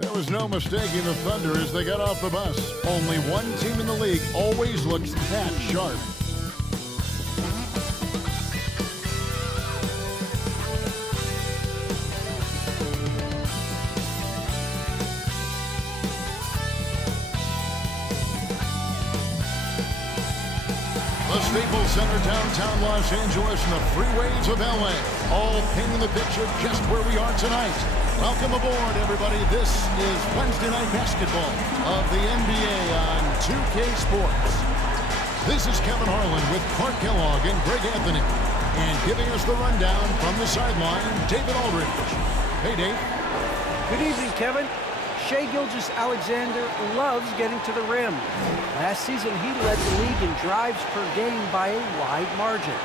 There was no mistaking the Thunder as they got off the bus. Only one team in the league always looks that sharp. The Staples Center, downtown Los Angeles, and the freeways of LA, all painting the picture just where we are tonight. Welcome aboard, everybody. This is Wednesday Night Basketball of the NBA on 2K Sports. This is Kevin Harlan with Clark Kellogg and Greg Anthony. And giving us the rundown from the sideline, David Aldridge. Hey, Dave. Good evening, Kevin. Shai Gilgeous-Alexander loves getting to the rim. Last season, he led the league in drives per game by a wide margin.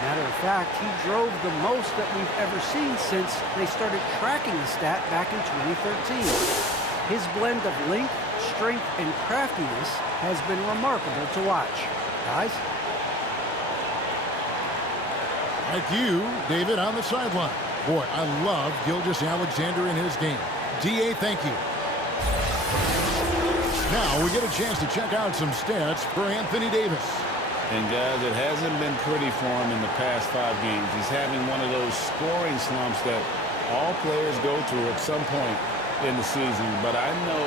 Matter of fact, he drove the most that we've ever seen since they started tracking the stat back in 2013. His blend of length, strength, and craftiness has been remarkable to watch. Guys? Like you, David, on the sideline. Boy, I love Gilgeous-Alexander in his game. D.A., thank you. Now we get a chance to check out some stats for Anthony Davis. And guys, it hasn't been pretty for him in the past 5 games. He's having one of those scoring slumps that all players go through at some point in the season. But I know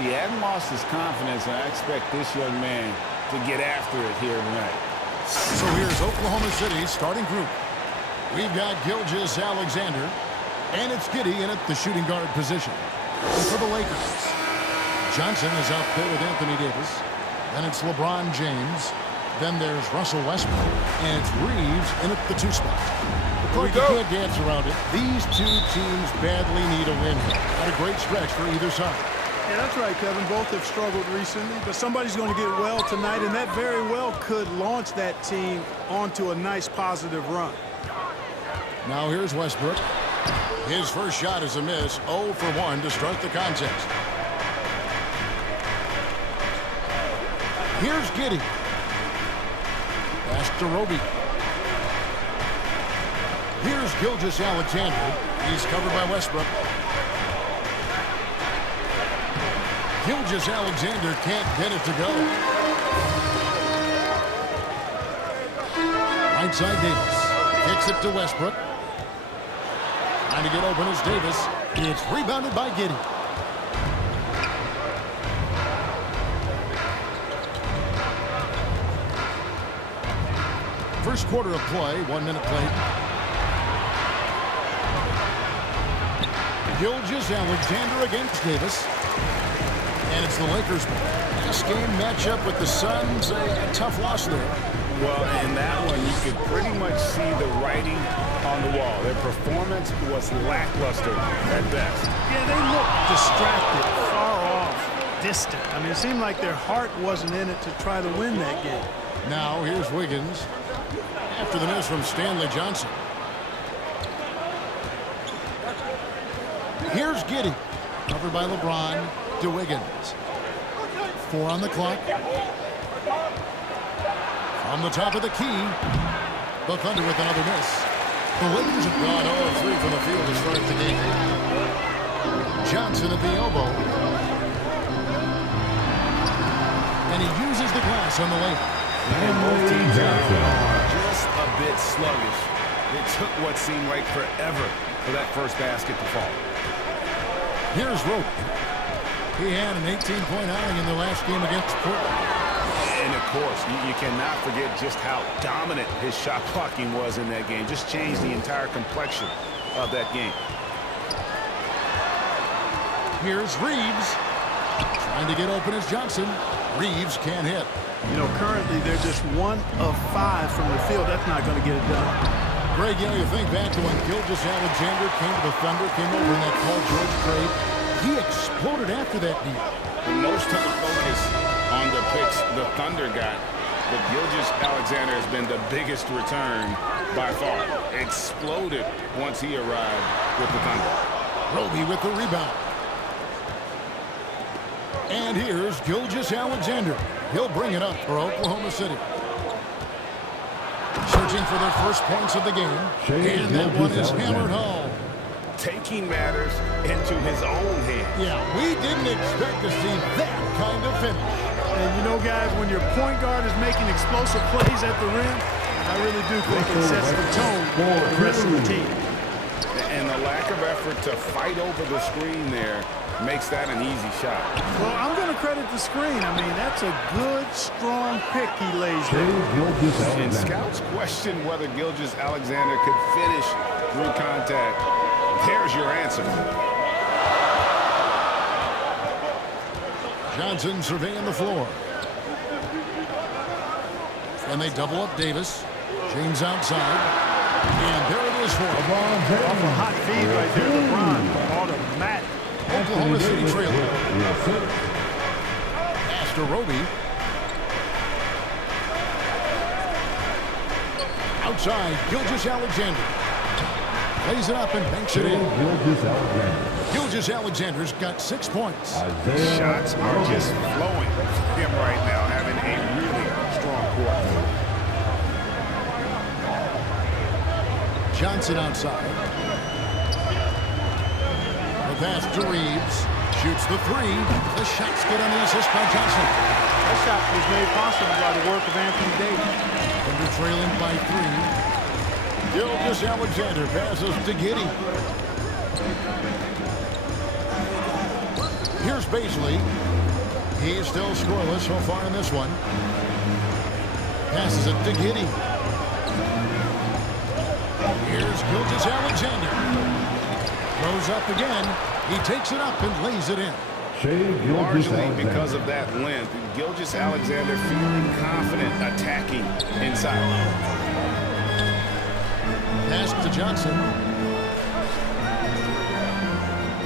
he hadn't lost his confidence, and I expect this young man to get after it here tonight. So here's Oklahoma City's starting group. We've got Gilgeous-Alexander, and it's Giddey in at the shooting guard position. And for the Lakers, Johnson is out there with Anthony Davis. Then it's LeBron James. Then there's Russell Westbrook, and it's Reeves in at the 2 spot. But you can't dance around it. These two teams badly need a win here. Not a great stretch for either side. Yeah, that's right, Kevin. Both have struggled recently, but somebody's going to get well tonight, and that very well could launch that team onto a nice positive run. Now here's Westbrook. His first shot is a miss. 0 for 1 to start the contest. Here's Giddey. Pass to Roby. Here's Gilgeous-Alexander. He's covered by Westbrook. Gilgeous-Alexander can't get it to go. Right side Davis. Kicks it to Westbrook. Trying to get open is Davis. It's rebounded by Giddey. First quarter of play, 1 minute played. Gilgeous-Alexander against Davis. And it's the Lakers. This game matchup with the Suns, a tough loss there. Well, in that one, you could pretty much see the writing on the wall. Their performance was lackluster at best. Yeah, they looked distracted, far off, distant. I mean, it seemed like their heart wasn't in it to try to win that game. Now here's Wiggins. After the miss from Stanley Johnson. Here's Giddey. Covered by LeBron to Wiggins. 4 on the clock. On the top of the key. The Thunder with another miss. The Lakers have gone 0-3 from the field to start the game. Johnson at the elbow. And he uses the glass on the lane. And both teams are just a bit sluggish. It took what seemed like forever for that first basket to fall. Here's Rope. He had an 18-point outing in the last game against Portland. And of course, you cannot forget just how dominant his shot blocking was in that game. Just changed the entire complexion of that game. Here's Reeves. Trying to get open is Johnson. Reeves can't hit. You know, currently they're just 1 of 5 from the field. That's not going to get it done. Greg, you know, you think back to when Gilgeous-Alexander came to the Thunder, came over in that Paul George trade. He exploded after that deal. Most of the focus on the picks the Thunder got, but Gilgeous-Alexander has been the biggest return by far. Exploded once he arrived with the Thunder. Roby with the rebound. And here's Gilgeous-Alexander. He'll bring it up for Oklahoma City. Searching for their first points of the game. And that one is hammered home. taking matters into his own hands. Yeah, we didn't expect to see that kind of finish. And you know, guys, when your point guard is making explosive plays at the rim, I really do think it sets the tone for the rest of the team. And the lack of effort to fight over the screen there makes that an easy shot. Well, I'm going to credit the screen. I mean, that's a good, strong pick he lays there. And scouts question whether Gilgeous-Alexander could finish through contact. There's your answer. Johnson surveying the floor. And they double up Davis. James outside. And there it is for LeBron. Off a hot feed right there. LeBron automatic. Oklahoma City trailing. Pass to Roby. Outside, Gilgeous-Alexander. Plays it up and banks it in. Gilgeous-Alexander's got 6 points. Shots are just flowing for him right now, having a really strong quarter. Johnson outside. The pass to Reeves. Shoots the three. The shots get on the assist by Johnson. That shot was made possible by the work of Anthony Davis. Thunder trailing by 3. Gilgeous-Alexander passes to Giddey. Here's Baisley. He's still scoreless so far in this one. Passes it to Giddey. Here's Gilgeous-Alexander. Throws up again. He takes it up and lays it in. Largely because of that length, Gilgeous-Alexander feeling confident attacking inside. Pass to Johnson.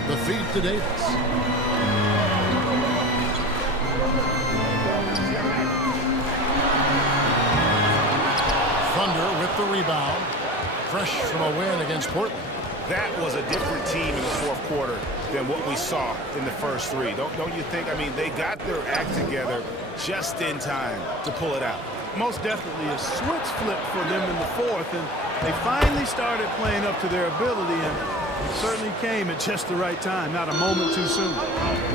The feed to Davis. Thunder with the rebound. Fresh from a win against Portland. That was a different team in the fourth quarter than what we saw in the first three. Don't you think? I mean, they got their act together just in time to pull it out. Most definitely a switch flip for them in the fourth, and they finally started playing up to their ability, and it certainly came at just the right time, not a moment too soon.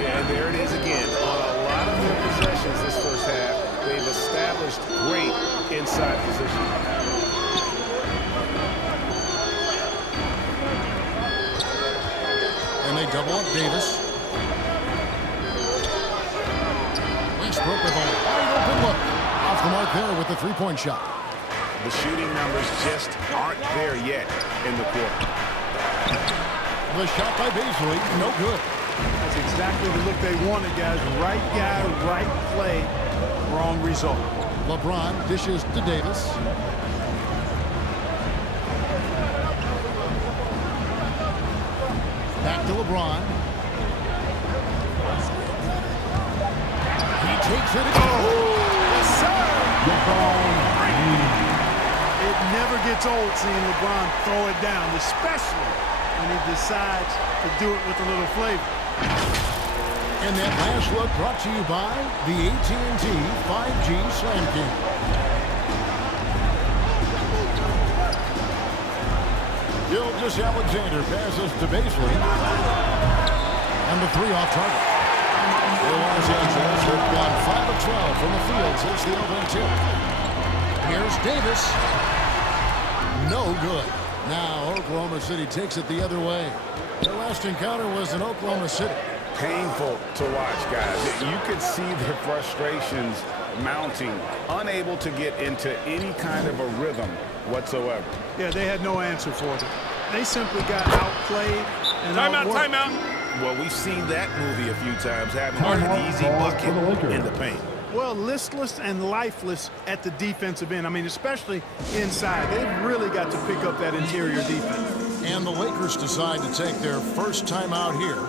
Yeah, and there it is again. On a lot of their possessions this first half, they've established great inside position. And they double up Davis. Westbrook with a wide open look. Off the mark there with the three-point shot. The shooting numbers just aren't there yet in the quarter. The shot by Baisley, no good. That's exactly the look they wanted, guys. Right guy, right play, wrong result. LeBron dishes to Davis. Back to LeBron. He takes it. Oh! Yes, sir! It never gets old seeing LeBron throw it down, especially when he decides to do it with a little flavor. And that last look brought to you by the AT&T 5G Slam King. Gilgeous-Alexander passes to Baisley. And the three off target. The Los Angeles have gone 5 of 12 from the field since the opening tip. Here's Davis. No good. Now Oklahoma City takes it the other way. Their last encounter was in Oklahoma City. Painful to watch, guys. You could see their frustrations mounting, unable to get into any kind of a rhythm whatsoever. Yeah, they had no answer for it. They simply got outplayed and Timeout. Well, we've seen that movie a few times, having an easy bucket in the paint. Well, listless and lifeless at the defensive end. I mean, especially inside. They've really got to pick up that interior defense. And the Lakers decide to take their first time out here.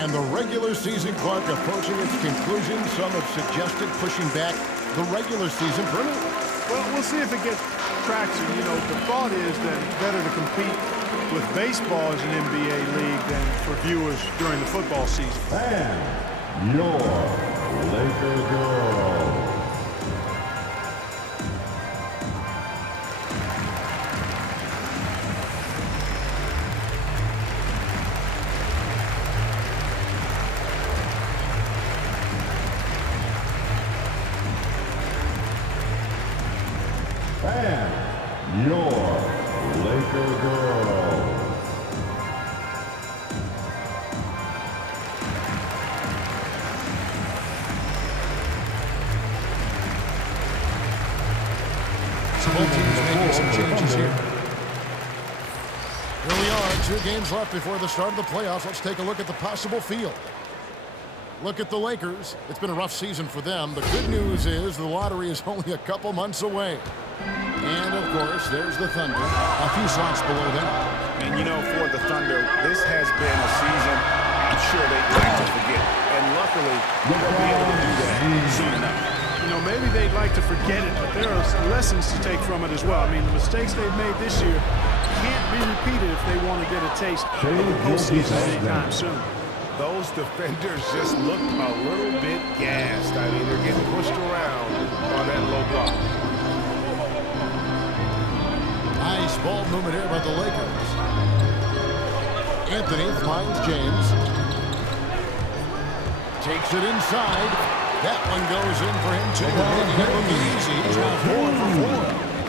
And the regular season clock approaching its conclusion. Some have suggested pushing back the regular season permanently. Well, we'll see if it gets traction. You know, the thought is that it's better to compete with baseball as an NBA league than for viewers during the football season. And your Laker girl. And your Laker girls. So both teams making some changes here. Here we are, 2 games left before the start of the playoffs. Let's take a look at the possible field. Look at the Lakers. It's been a rough season for them. The good news is the lottery is only a couple months away. And, of course, there's the Thunder, a few slots below them. And, you know, for the Thunder, this has been a season I'm sure they'd like to forget. And luckily, they'll be able to do that soon enough. You know, maybe they'd like to forget it, but there are lessons to take from it as well. I mean, the mistakes they've made this year can't be repeated if they want to get a taste of the postseason anytime soon. Those defenders just looked a little bit gassed. I mean, they're getting pushed around on that low block. Nice ball movement here by the Lakers. Anthony finds James. Takes it inside. That one goes in for him, too. Making it look easy. He's now 4 for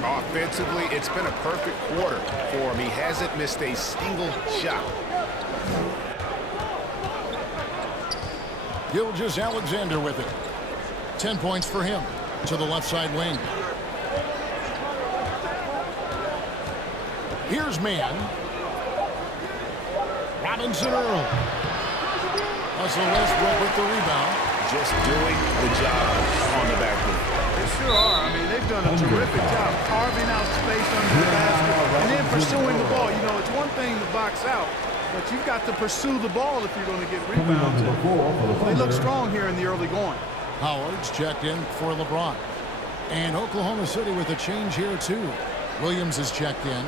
4. Offensively, it's been a perfect quarter for him. He hasn't missed a single shot. Gilgeous-Alexander with it. 10 points for him to the left side wing. Here's man. Robinson Earl. Russell Westbrook with the rebound. Just doing the job on the backboard. They sure are. I mean, they've done a terrific job carving out space under the basket and then pursuing the ball. You know, it's one thing to box out, but you've got to pursue the ball if you're going to get rebounds. They look strong here in the early going. Howard's checked in for LeBron. And Oklahoma City with a change here, too. Williams is checked in.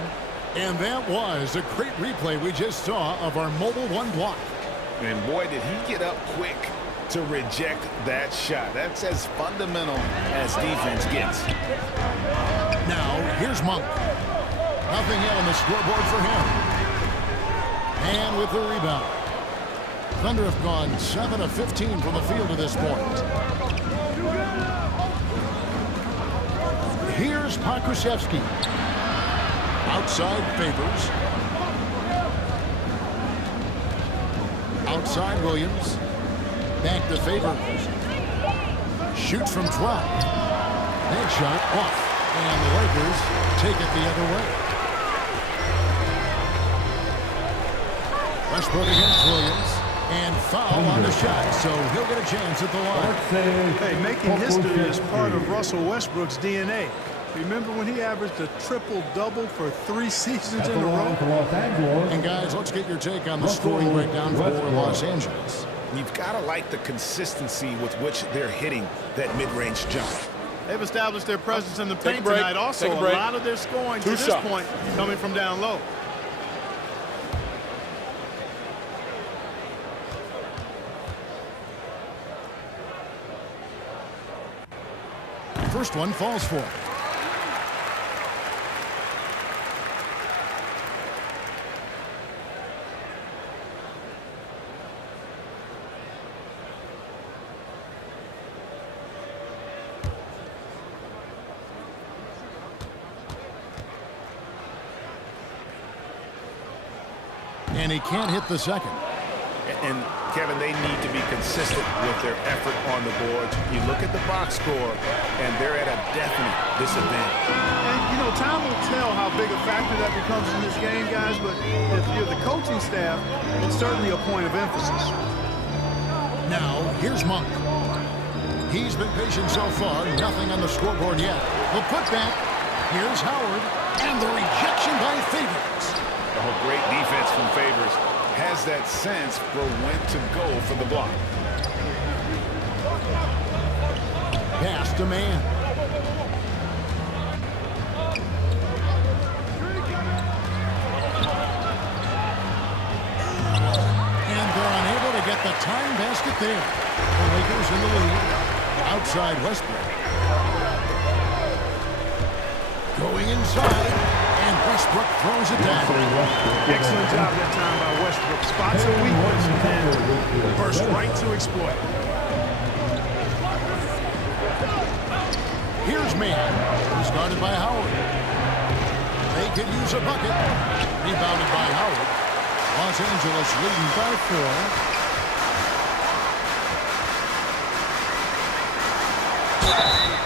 And that was a great replay we just saw of our mobile one block. And boy, did he get up quick to reject that shot. That's as fundamental as defense gets. Now, here's Monk. Nothing yet on the scoreboard for him. And with the rebound. Thunder have gone 7 of 15 from the field to this point. Here's Pokusevski. Outside Favors. Outside Williams. Back to Favors. Shoots from 12. That shot off. And the Lakers take it the other way. Westbrook against Williams. And foul on the shot, so he'll get a chance at the line. Hey, making history is part of Russell Westbrook's DNA. Remember when he averaged a triple-double for 3 seasons in a row? And guys, let's get your take on the scoring breakdown for Los Angeles. You've got to like the consistency with which they're hitting that mid-range jump. They've established their presence in the paint tonight. Also, a lot of their scoring to this point coming from down low. First one falls for. And he can't hit the second. And Kevin, they need to be consistent with their effort on the boards. You look at the box score, and they're at a definite disadvantage. And, you know, time will tell how big a factor that becomes in this game, guys, but if you're the coaching staff, it's certainly a point of emphasis. Now, here's Monk. He's been patient so far. Nothing on the scoreboard yet. The putback. Here's Howard. And the rejection by Favors. Oh, great defense from Favors. Has that sense for when to go for the block. Pass to man. And they're unable to get the tying basket there. The Lakers in the lead. Outside Westbrook. Going inside. And Westbrook throws it down. Excellent job that time by Westbrook. Spots a weakness and burst right to exploit. Here's Mann. He's guarded by Howard. They could use a bucket. Rebounded by Howard. Los Angeles leading by 4.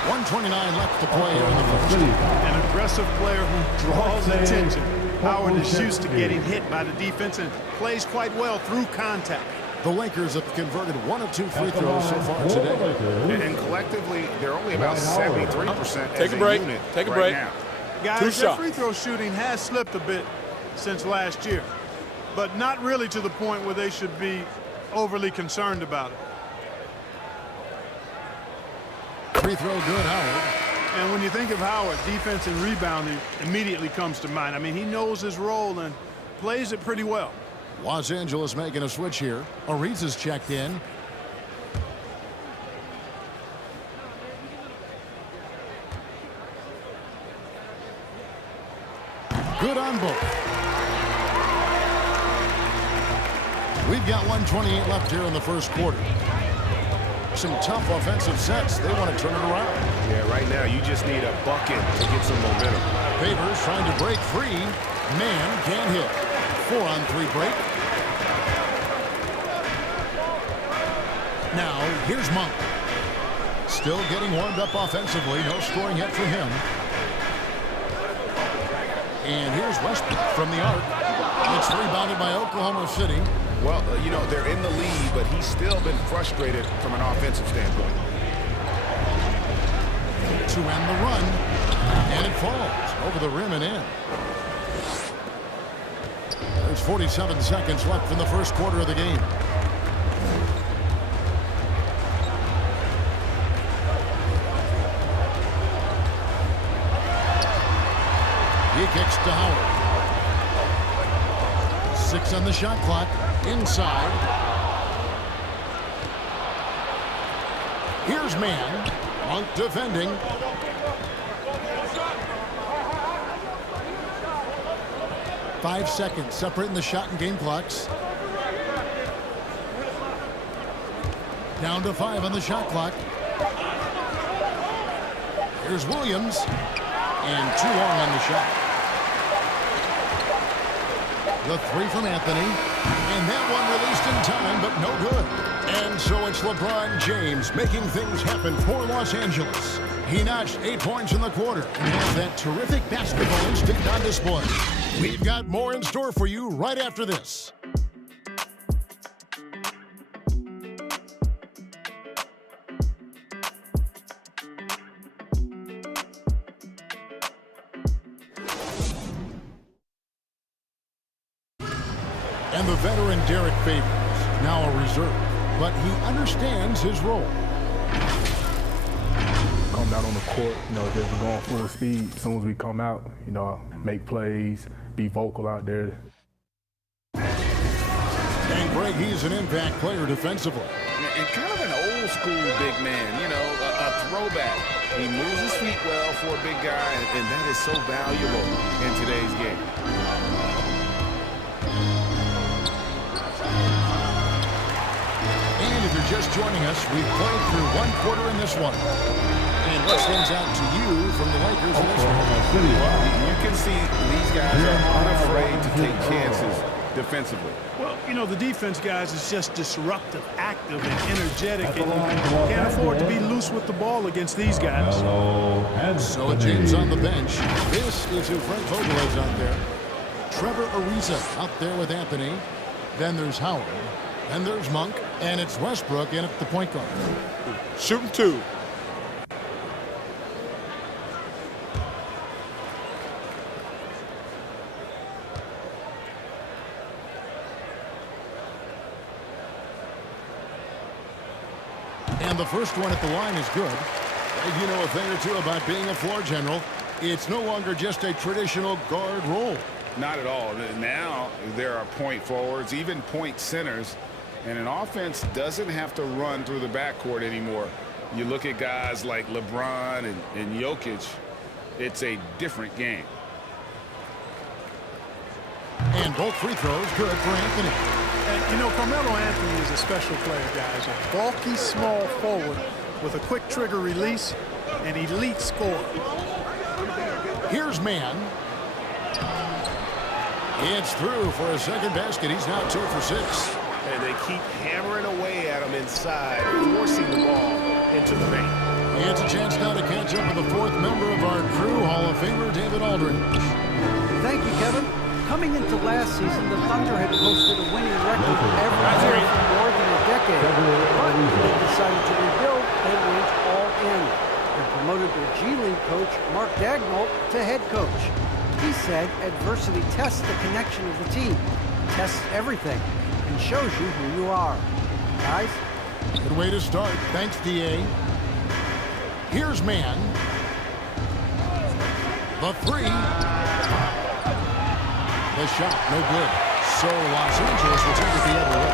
1:29 left to play here in the first. An aggressive player who draws attention. Howard is used to getting hit by the defense and plays quite well through contact. The Lakers have converted 1 of 2 free throws so far today. And collectively, they're only about 73% Take a break. Take a break. now. Guys, their free throw shooting has slipped a bit since last year, but not really to the point where they should be overly concerned about it. Free throw good, Howard. And when you think of Howard, defense and rebounding immediately comes to mind. I mean, he knows his role and plays it pretty well. Los Angeles making a switch here. Ariza's checked in. Good on both. We've got 1:28 left here in the first quarter. Some tough offensive sets. They want to turn it around. Yeah, right now you just need a bucket to get some momentum. Favors trying to break free. Man can't hit. 4-on-3 break. Now, here's Monk. Still getting warmed up offensively. No scoring yet from him. And here's Westbrook from the arc. It's rebounded by Oklahoma City. Well, you know, they're in the lead, but he's still been frustrated from an offensive standpoint. To end the run. And it falls over the rim and in. There's 47 seconds left in the first quarter of the game. He kicks to Howard. 6 on the shot clock. Inside. Here's Mann. Monk defending. Five seconds separating the shot and game clocks. Down to 5 on the shot clock. Here's Williams. And 2 long on the shot. The 3 from Anthony. And that one released in time, but no good. And so it's LeBron James making things happen for Los Angeles. He notched 8 points in the quarter and has that terrific basketball instinct on display. We've got more in store for you right after this. And the veteran Derek Favors, now a reserve, but he understands his role. Come out on the court, you know, just going full speed. As soon as we come out, you know, make plays, be vocal out there. And Greg, he's an impact player defensively. And kind of an old school big man, you know, a throwback. He moves his feet well for a big guy, and that is so valuable in today's game. And if you're just joining us, we've played through 1 quarter in this one. And what stands out to you from the Lakers in this one? Well, you can see these guys are unafraid to take chances defensively. Well, you know, the defense, guys, is just disruptive, active, and energetic, and can't afford to be loose with the ball against these guys. So James on the bench. This is who Frank Vogel is out there. Trevor Ariza out there with Anthony. Then there's Howard. Then there's Monk. And it's Westbrook in at the point guard. Shooting 2. And the first one at the line is good. You know a thing or two about being a floor general. It's no longer just a traditional guard role. Not at all. Now there are point forwards, even point centers, and an offense doesn't have to run through the backcourt anymore. You look at guys like LeBron and Jokic, it's a different game. And both free throws good for Anthony. And, you know, Carmelo Anthony is a special player, guys. A bulky, small forward with a quick trigger release An elite scorer. Here's Mann. It's through for a second basket. He's now 2 for 6. And they keep hammering away at him inside, forcing the ball into the paint. It's a chance now to catch up with the 4th member of our crew, Hall of Famer David Aldridge. Thank you, Kevin. Coming into last season, the Thunder had posted a winning record every year for more than a decade. But when they decided to rebuild, they went all in and promoted their G League coach, Mark Dagnall, to head coach. He said adversity tests the connection of the team, tests everything, and shows you who you are. Guys? Good way to start. Thanks, D.A. Here's Mann. The 3. The shot, no good. So Los Angeles will take it the other way.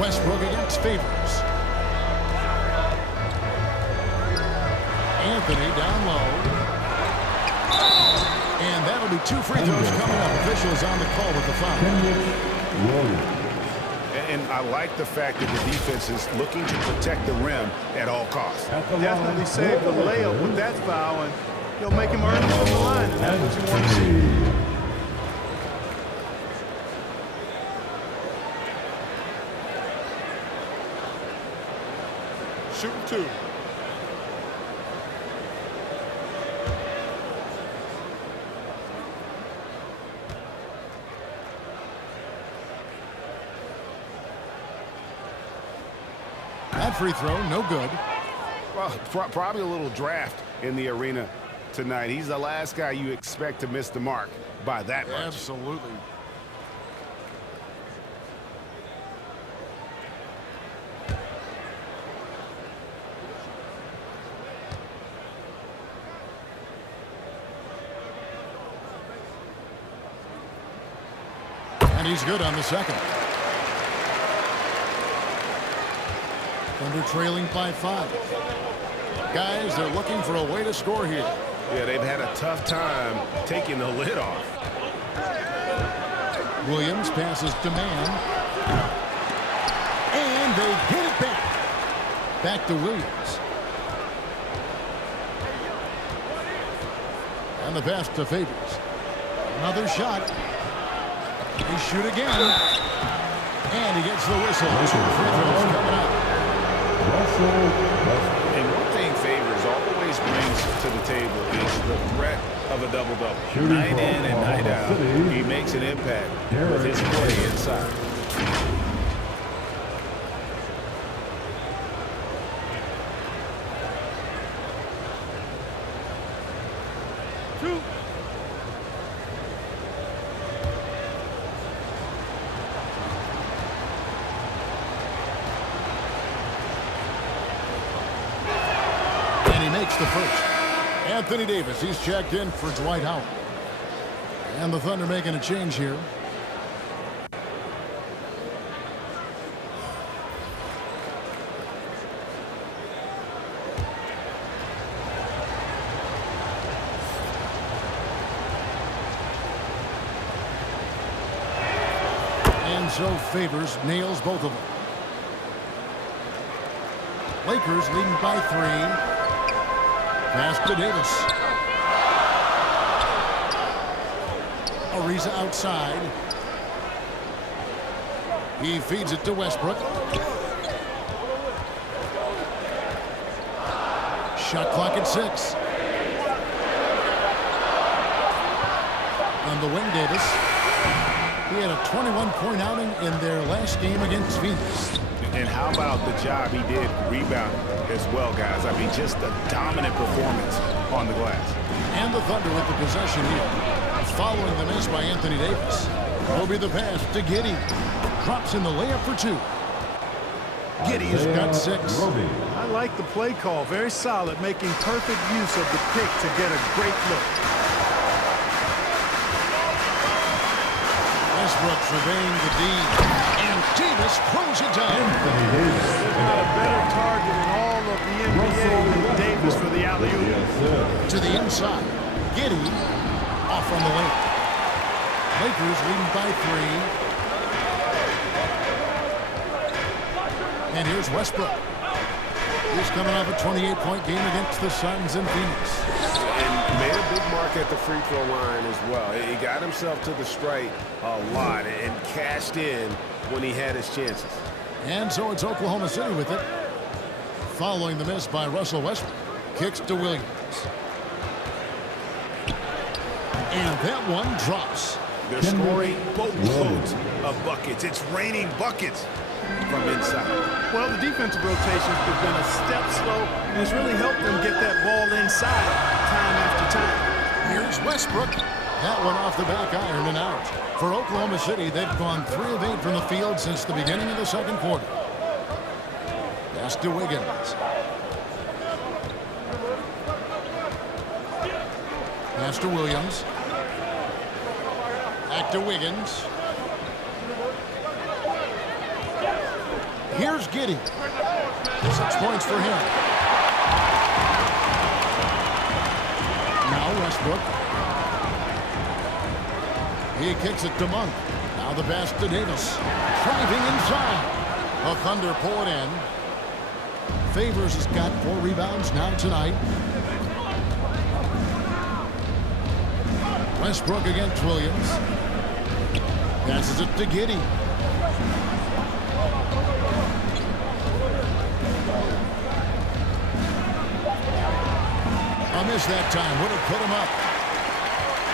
Westbrook against Favors. Anthony down low. And that'll be 2 free throws coming up. Officials on the call with the foul. And I like the fact that the defense is looking to protect the rim at all costs. Definitely saved the layup with that foul, and he'll make him earn it from the line, and that's what you want to see. Shooting 2. That free throw, no good. Well, probably a little draft in the arena tonight. He's the last guy you expect to miss the mark by that much. Absolutely. And he's good on the second. Thunder trailing by 5. Guys, they're looking for a way to score here. Yeah, they've had a tough time taking the lid off. Williams passes to Mann. And they get it back. Back to Williams. And the pass to Favors. Another shot. They shoot again. And he gets the whistle. 2 free throws coming up. And one thing Favors always brings to the table is the threat of a double-double. Night in and night out, he makes an impact with his play inside. The first. Anthony Davis, he's checked in for Dwight Howard. And the Thunder making a change here. And so Favors nails both of them. Lakers leading by 3. Pass to Davis. Ariza outside. He feeds it to Westbrook. Shot clock at 6. On the wing, Davis. He had a 21-point outing in their last game against Phoenix. And how about the job he did rebounding as well, guys? I mean, just a dominant performance on the glass. And the Thunder with the possession here. Following the miss by Anthony Davis. Will be the pass to Giddey. Drops in the layup for 2. Giddey's got 6. I like the play call. Very solid, making perfect use of the pick to get a great look. Westbrook surveying the D. And Davis throws it down. There's not a better target in all of the NBA than Davis for the alley-oop. To the inside. Giddey off on the lane. Lakers leading by 3. And here's Westbrook. He's coming off a 28-point game against the Suns in Phoenix. And made a big mark at the free throw line as well. He got himself to the strike a lot and cashed in when he had his chances. And so it's Oklahoma City with it. Following the miss by Russell Westbrook. Kicks to Williams. And that one drops. They're scoring boatloads of buckets. It's raining buckets from inside. Well, the defensive rotations have been a step slow, and it's really helped them get that ball inside time after time. Here's Westbrook. That one off the back iron and out. For Oklahoma City, they've gone 3 of 8 from the field since the beginning of the second quarter. Pass to Wiggins. Pass to Williams. Back to Wiggins. Here's Giddey. 6 points for him. Now Westbrook. He kicks it to Monk. Now the pass to Davis. Driving inside. The Thunder pull it in. Favors has got 4 rebounds now tonight. Westbrook against Williams. Passes it to Giddey. A miss that time would have put him up.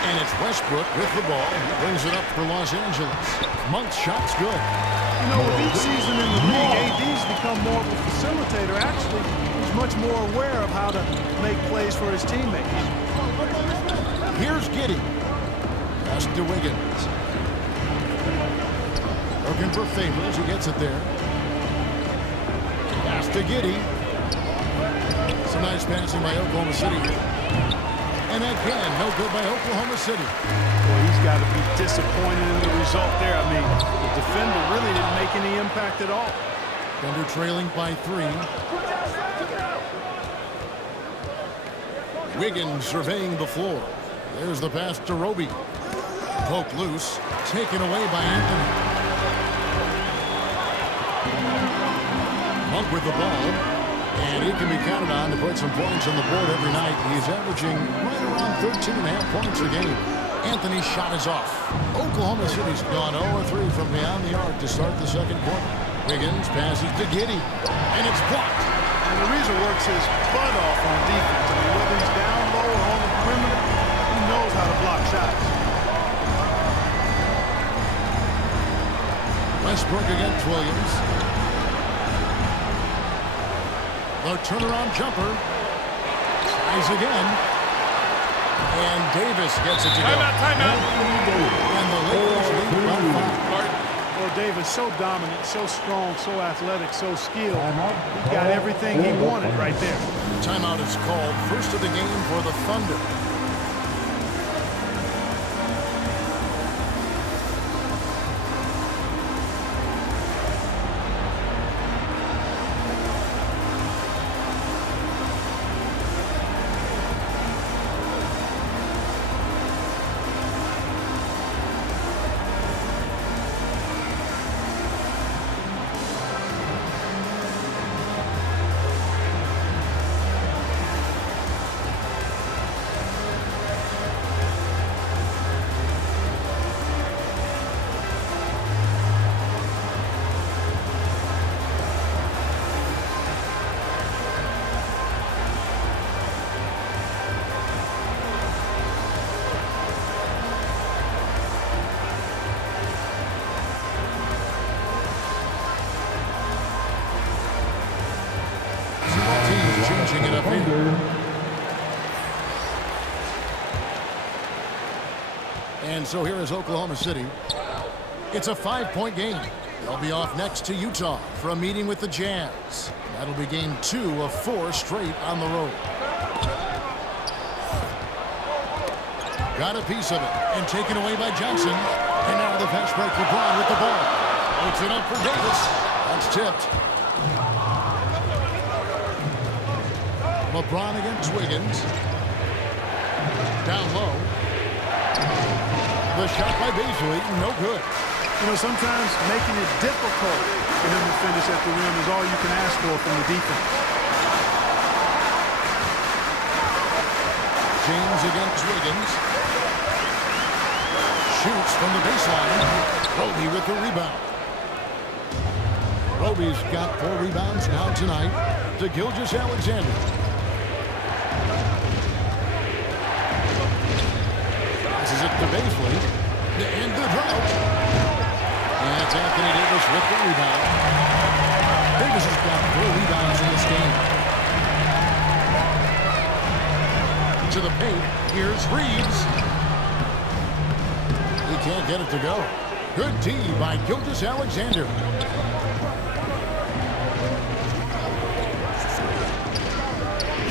And it's Westbrook with the ball. He brings it up for Los Angeles. Monk's shot's good. You know, with each season in the league, AD's become more of a facilitator. Actually, he's much more aware of how to make plays for his teammates. Here's Giddey. Pass to Wiggins. Looking for Favors. He gets it there. Pass to Giddey. Some nice passing by Oklahoma City. And again, no good by Oklahoma City. Boy, he's got to be disappointed in the result there. I mean, the defender really didn't make any impact at all. Thunder trailing by 3. Wiggins surveying the floor. There's the pass to Roby. Poke loose. Taken away by Anthony. Monk with the ball. And he can be counted on to put some points on the board every night. He's averaging right around 13.5 points a game. Anthony's shot is off. Oklahoma City's gone 0-3 from beyond the arc to start the second quarter. Wiggins passes to Giddey. And it's blocked. And Ariza works his butt off on defense. I mean, whether he's down low or on the perimeter, he knows how to block shots. Westbrook against Williams. The turnaround jumper. Tries again. And Davis gets it to go. Timeout. And the Lakers lead by 5. Well, Davis so dominant, so strong, so athletic, so skilled. He got everything he wanted right there. Timeout is called. First of the game for the Thunder. Changing it up here. And so here is Oklahoma City. It's a 5-point game. They'll be off next to Utah for a meeting with the Jazz. That'll be game 2 of 4 straight on the road. Got a piece of it and taken away by Johnson. And now the fast break, LeBron with the ball. Puts it up for Davis. That's tipped. LeBron against Wiggins. Down low. The shot by Beasley, no good. You know, sometimes making it difficult for him to finish at the rim is all you can ask for from the defense. James against Wiggins. Shoots from the baseline. Roby with the rebound. Roby's got 4 rebounds now tonight to Gilgeous-Alexander. Passes it to Baisley. And the drought. And it's Anthony Davis with the rebound. Davis has got 4 rebounds in this game. To the paint. Here's Reeves. He can't get it to go. Good D by Gilgeous-Alexander.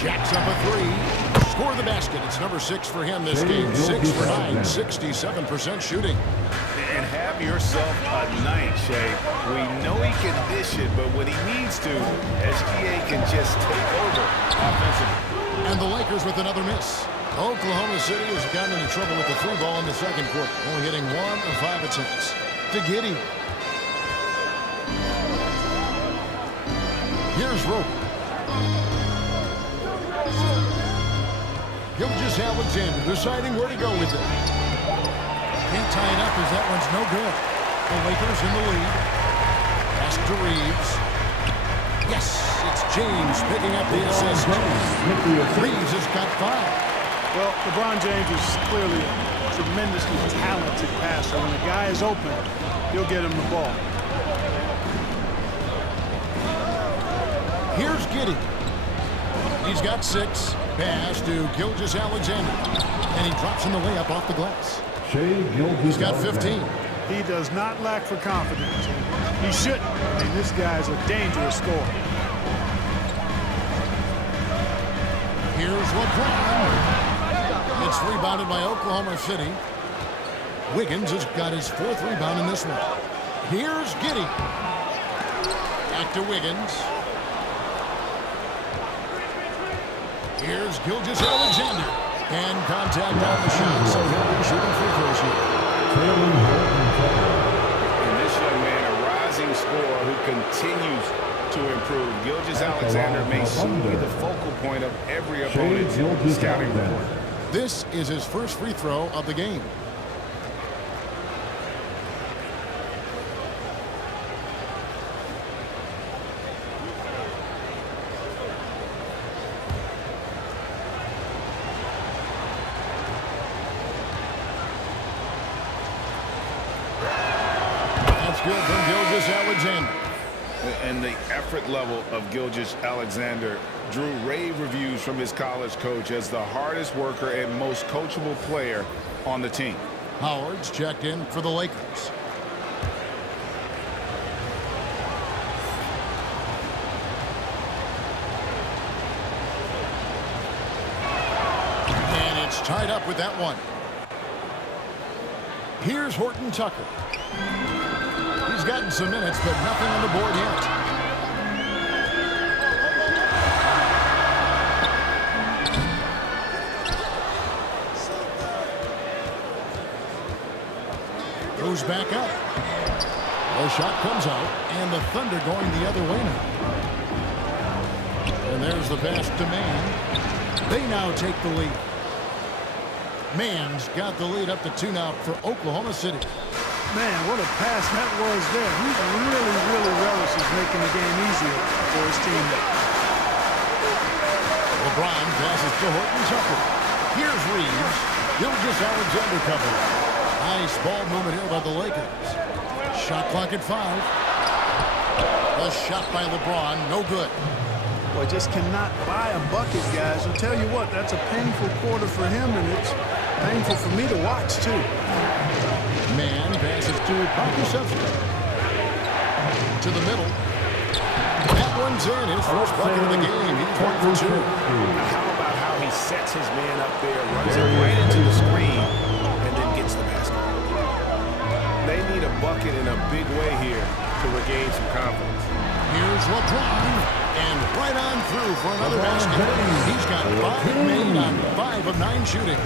Jacks up a 3. Score the basket. It's number 6 for him this game. 6 for 9. 67% shooting. And have yourself a night, Shai. We know he can dish it, but when he needs to, SGA can just take over offensively. And the Lakers with another miss. Oklahoma City has gotten into trouble with the 3 ball in the second quarter. Only hitting 1 of 5 attempts. To Giddey. Here's Rope. Gilgeous-Alexander deciding where to go with it. Can't tie it up as that one's no good. The Lakers in the lead. Pass to Reeves. Yes, it's James picking up the assist. Reeves has got 5. Well, LeBron James is clearly a tremendously talented passer. When the guy is open, he'll get him the ball. Here's Giddey. He's got 6. Pass to Gilgeous-Alexander. And he drops in the layup off the glass. He's got 15. He does not lack for confidence. He shouldn't. I mean, this guy's a dangerous scorer. Here's LeBron. It's rebounded by Oklahoma City. Wiggins has got his 4th rebound in this one. Here's Giddey. Back to Wiggins. Here's Gilgeous-Alexander. And contact on the shot, so he'll be shooting free throws here. And this young man, a rising scorer who continues to improve. Gilgeous-Alexander may soon be the focal point of every opponent's scouting report. This is his first free throw of the game. That's good from Gilgeous-Alexander. And the effort level of Gilgeous-Alexander drew rave reviews from his college coach as the hardest worker and most coachable player on the team. Howard's checked in for the Lakers. And it's tied up with that one. Here's Horton Tucker. He's gotten some minutes, but nothing on the board yet. Goes back up. The shot comes out, and the Thunder going the other way now. And there's the pass to Mann. They now take the lead. Mann's got the lead up to 2 now for Oklahoma City. Man, what a pass that was there. He really relishes making the game easier for his teammates. LeBron passes to Horton Tucker. Here's Reeves. Gilgeous-Alexander covered. Nice ball movement here by the Lakers. Shot clock at 5. A shot by LeBron, no good. Boy, just cannot buy a bucket, guys. I'll tell you what, that's a painful quarter for him, and it's painful for me to watch, too. Mann passes to Pokusevski. To the middle. That one's in. His first bucket of the game. He's 1 for 2. How about how he sets his man up there, runs it right into the screen, and then gets the basket. They need a bucket in a big way here to regain some confidence. Here's LeBron. And right on through for another basket. He's got 5 made on 5 of 9 shooting.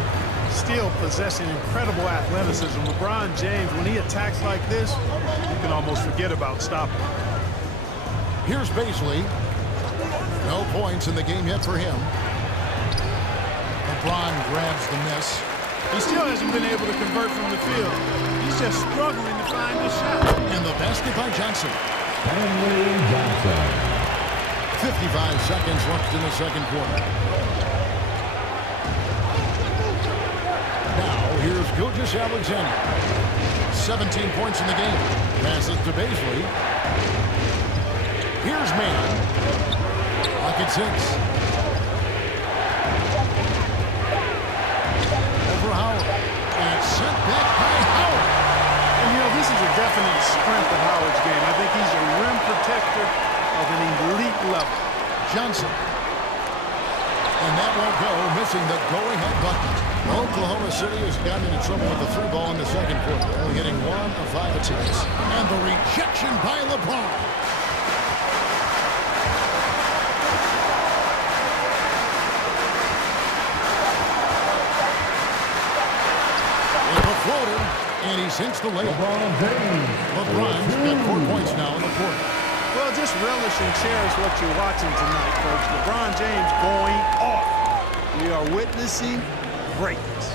Still possessing incredible athleticism. LeBron James, when he attacks like this, you can almost forget about stopping. Here's Baisley. No points in the game yet for him. LeBron grabs the miss. He still hasn't been able to convert from the field. He's just struggling to find his shot. And the basket by Johnson. Stanley Johnson. 55 seconds left in the second quarter. Now, here's Gilgeous Alexander. 17 points in the game. Passes to Baisley. Here's Mann. Clock at 6. Over Howard. And it's sent back by Howard. And, you know, this is a definite strength of Howard's game. I think he's a rim protector of an elite level. Johnson. And that won't go, missing the go-ahead bucket. Oklahoma City has gotten into trouble with the three ball in the second quarter, only hitting 1 of 5 attempts. And the rejection by LeBron. With a floater, and he sinks the layup. LeBron's got 4 points now in the quarter. Well, just relish and cherish what you're watching tonight, folks. LeBron James going off. We are witnessing greatness.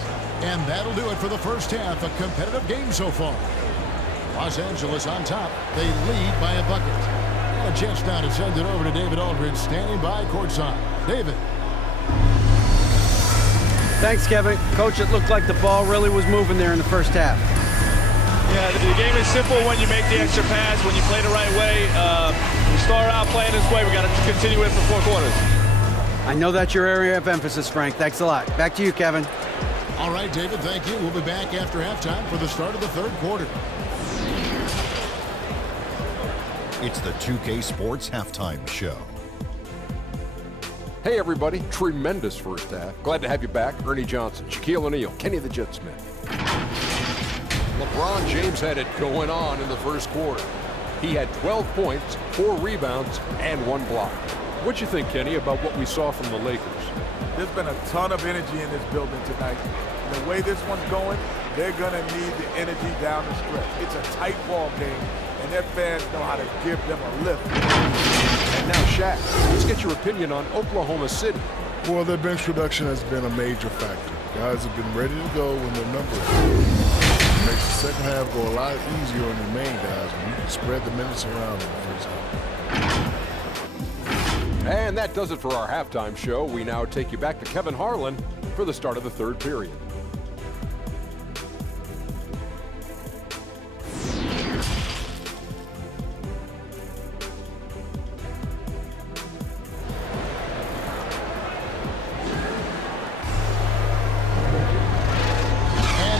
And that'll do it for the first half. A competitive game so far. Los Angeles on top. They lead by a bucket. And a chance now to send it over to David Aldridge, standing by courtside. David. Thanks, Kevin. Coach, it looked like the ball really was moving there in the first half. Yeah, the game is simple when you make the extra pass, when you play the right way. We start out playing this way. We got to continue it for 4 quarters. I know that's your area of emphasis, Frank. Thanks a lot. Back to you, Kevin. All right, David, thank you. We'll be back after halftime for the start of the third quarter. It's the 2K Sports Halftime Show. Hey everybody, tremendous first half. Glad to have you back. Ernie Johnson, Shaquille O'Neal, Kenny the Jet Smith. LeBron James had it going on in the first quarter. He had 12 points, 4 rebounds, and 1 block. What'd you think, Kenny, about what we saw from the Lakers? There's been a ton of energy in this building tonight. The way this one's going, they're going to need the energy down the stretch. It's a tight ball game, and their fans know how to give them a lift. And now, Shaq, let's get your opinion on Oklahoma City. Well, their bench production has been a major factor. Guys have been ready to go when their number is. It makes the second half go a lot easier on your main guys when you can spread the minutes around in the first half. And that does it for our halftime show. We now take you back to Kevin Harlan for the start of the third period.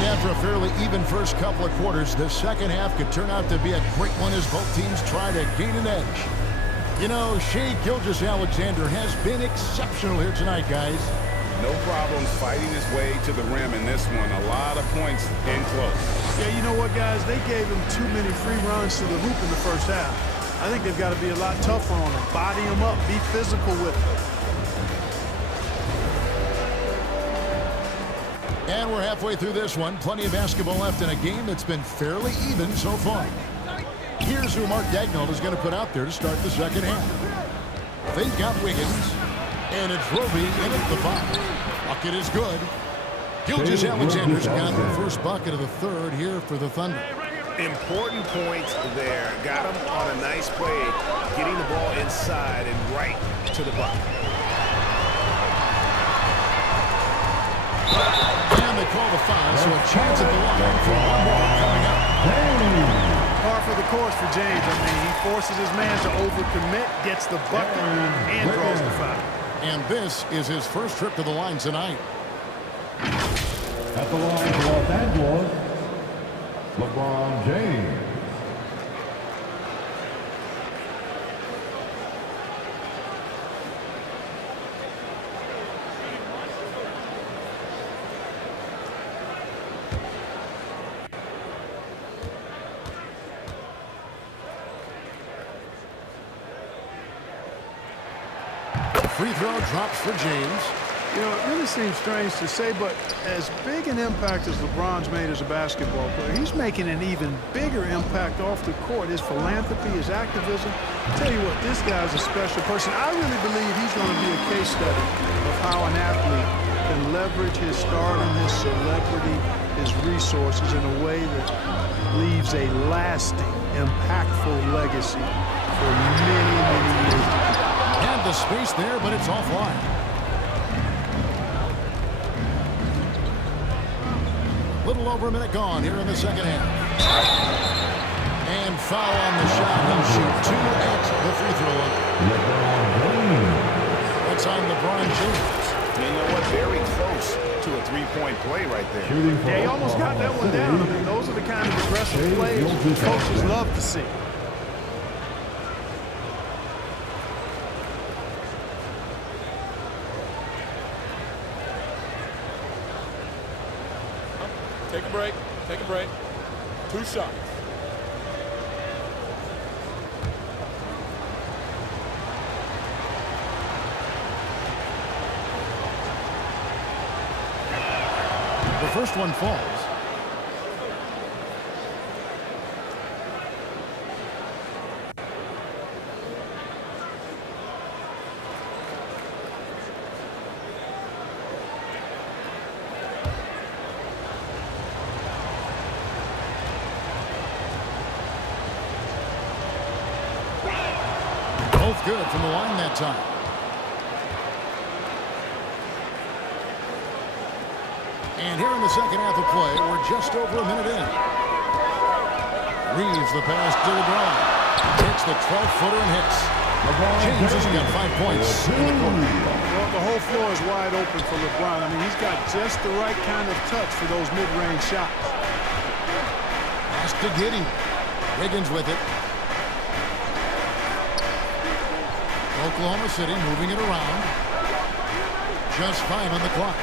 After a fairly even first couple of quarters, the second half could turn out to be a great one as both teams try to gain an edge. You know, Shai Gilgeous-Alexander has been exceptional here tonight, guys. No problems fighting his way to the rim in this one. A lot of points in close. Yeah, you know what, guys? They gave him too many free runs to the hoop in the first half. I think they've got to be a lot tougher on him. Body him up. Be physical with him. And we're halfway through this one. Plenty of basketball left in a game that's been fairly even so far. Here's who Mark Daigneault is going to put out there to start the second half. They've got Wiggins, and it's Roby in at the 5. Bucket is good. Gilgeous-Alexander's got the first bucket of the third here for the Thunder. Important points there. Got him on a nice play, getting the ball inside and right to the bucket. And they call the foul, so a chance at the line for one more coming up. Par for the course for James. I mean, he forces his man to overcommit, gets the bucket, and draws the foul. And this is his first trip to the line tonight. At the line for Los Angeles, LeBron James. Free throw drops for James. You know, it really seems strange to say, but as big an impact as LeBron's made as a basketball player, he's making an even bigger impact off the court. His philanthropy, his activism. I tell you what, this guy's a special person. I really believe he's going to be a case study of how an athlete can leverage his stardom, his celebrity, his resources in a way that leaves a lasting, impactful legacy for many, many years to come. And the space there, but it's offline. Little over a minute gone here in the second half. And foul on the shot. He'll shoot 2 at the free throw line. That's on LeBron James. You know what? Very close to a three-point play right there. Yeah, he almost got that one down. I mean, those are the kind of aggressive plays coaches love to see. Take a break. Take a break. 2 shots. The first one falls. Both good from the line that time. And here in the second half of play, we're just over a minute in. Reeves the pass to LeBron. Hits the 12-footer and hits. James has got 5 points in the quarter. Well, the whole floor is wide open for LeBron. I mean, he's got just the right kind of touch for those mid-range shots. Pass to Giddey. Wiggins with it. Oklahoma City moving it around. Just 5 on the clock.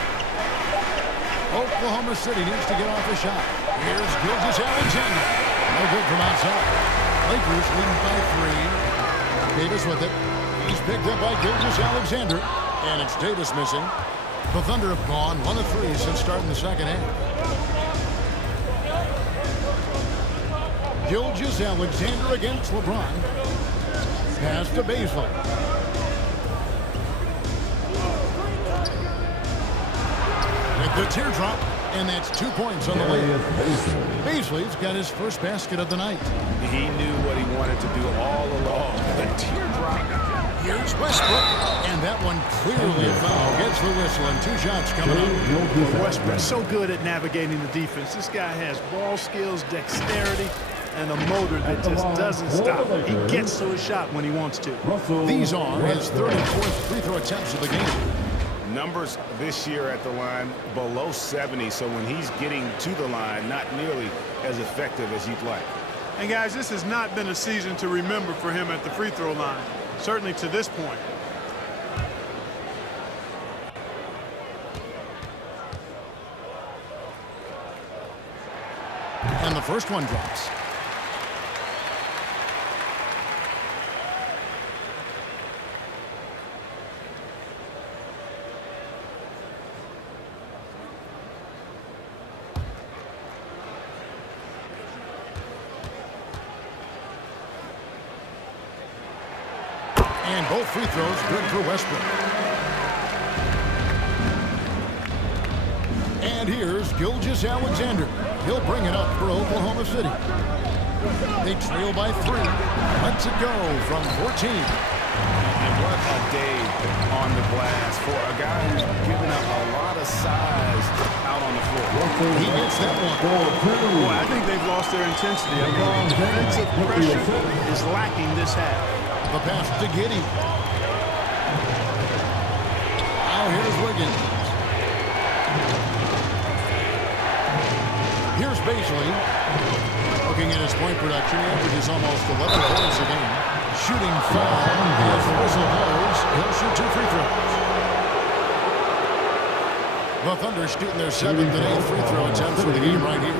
Oklahoma City needs to get off a shot. Here's Gilgeous-Alexander. No good from outside. Lakers leading by 3. Davis with it. He's picked up by Gilgeous-Alexander. And it's Davis missing. The Thunder have gone 1 of 3 since starting the second half. Gilgeous-Alexander against LeBron. Pass to Baisley. With the teardrop, and that's 2 points on the layup. Baisley's got his first basket of the night. He knew what he wanted to do all along. The teardrop. Here's Westbrook, and that one clearly a foul. Gets the whistle, and 2 shots coming up. Westbrook's so good at navigating the defense. This guy has ball skills, dexterity, and a motor that just doesn't stop. He gets to his shot when he wants to. These are his 34th free throw attempts of the game. Numbers this year at the line below 70, so when he's getting to the line, not nearly as effective as you'd like. And guys, this has not been a season to remember for him at the free throw line, certainly to this point. And the first one drops. And both free throws good for Westbrook. And here's Gilgeous-Alexander. He'll bring it up for Oklahoma City. They trail by 3. Lets it go from 14. And what a day on the glass for a guy who's given up a lot of size out on the floor. He gets that one. Boy, I think they've lost their intensity. I mean, defensive pressure is lacking this half. The pass to Giddey. Now here's Wiggins. Here's Baisley. Looking at his point production, he averages almost 11 points a game. Shooting foul. If the whistle blows, he'll shoot 2 free throws. The Thunder shooting their 7th and 8th free throw attempts for the game right here.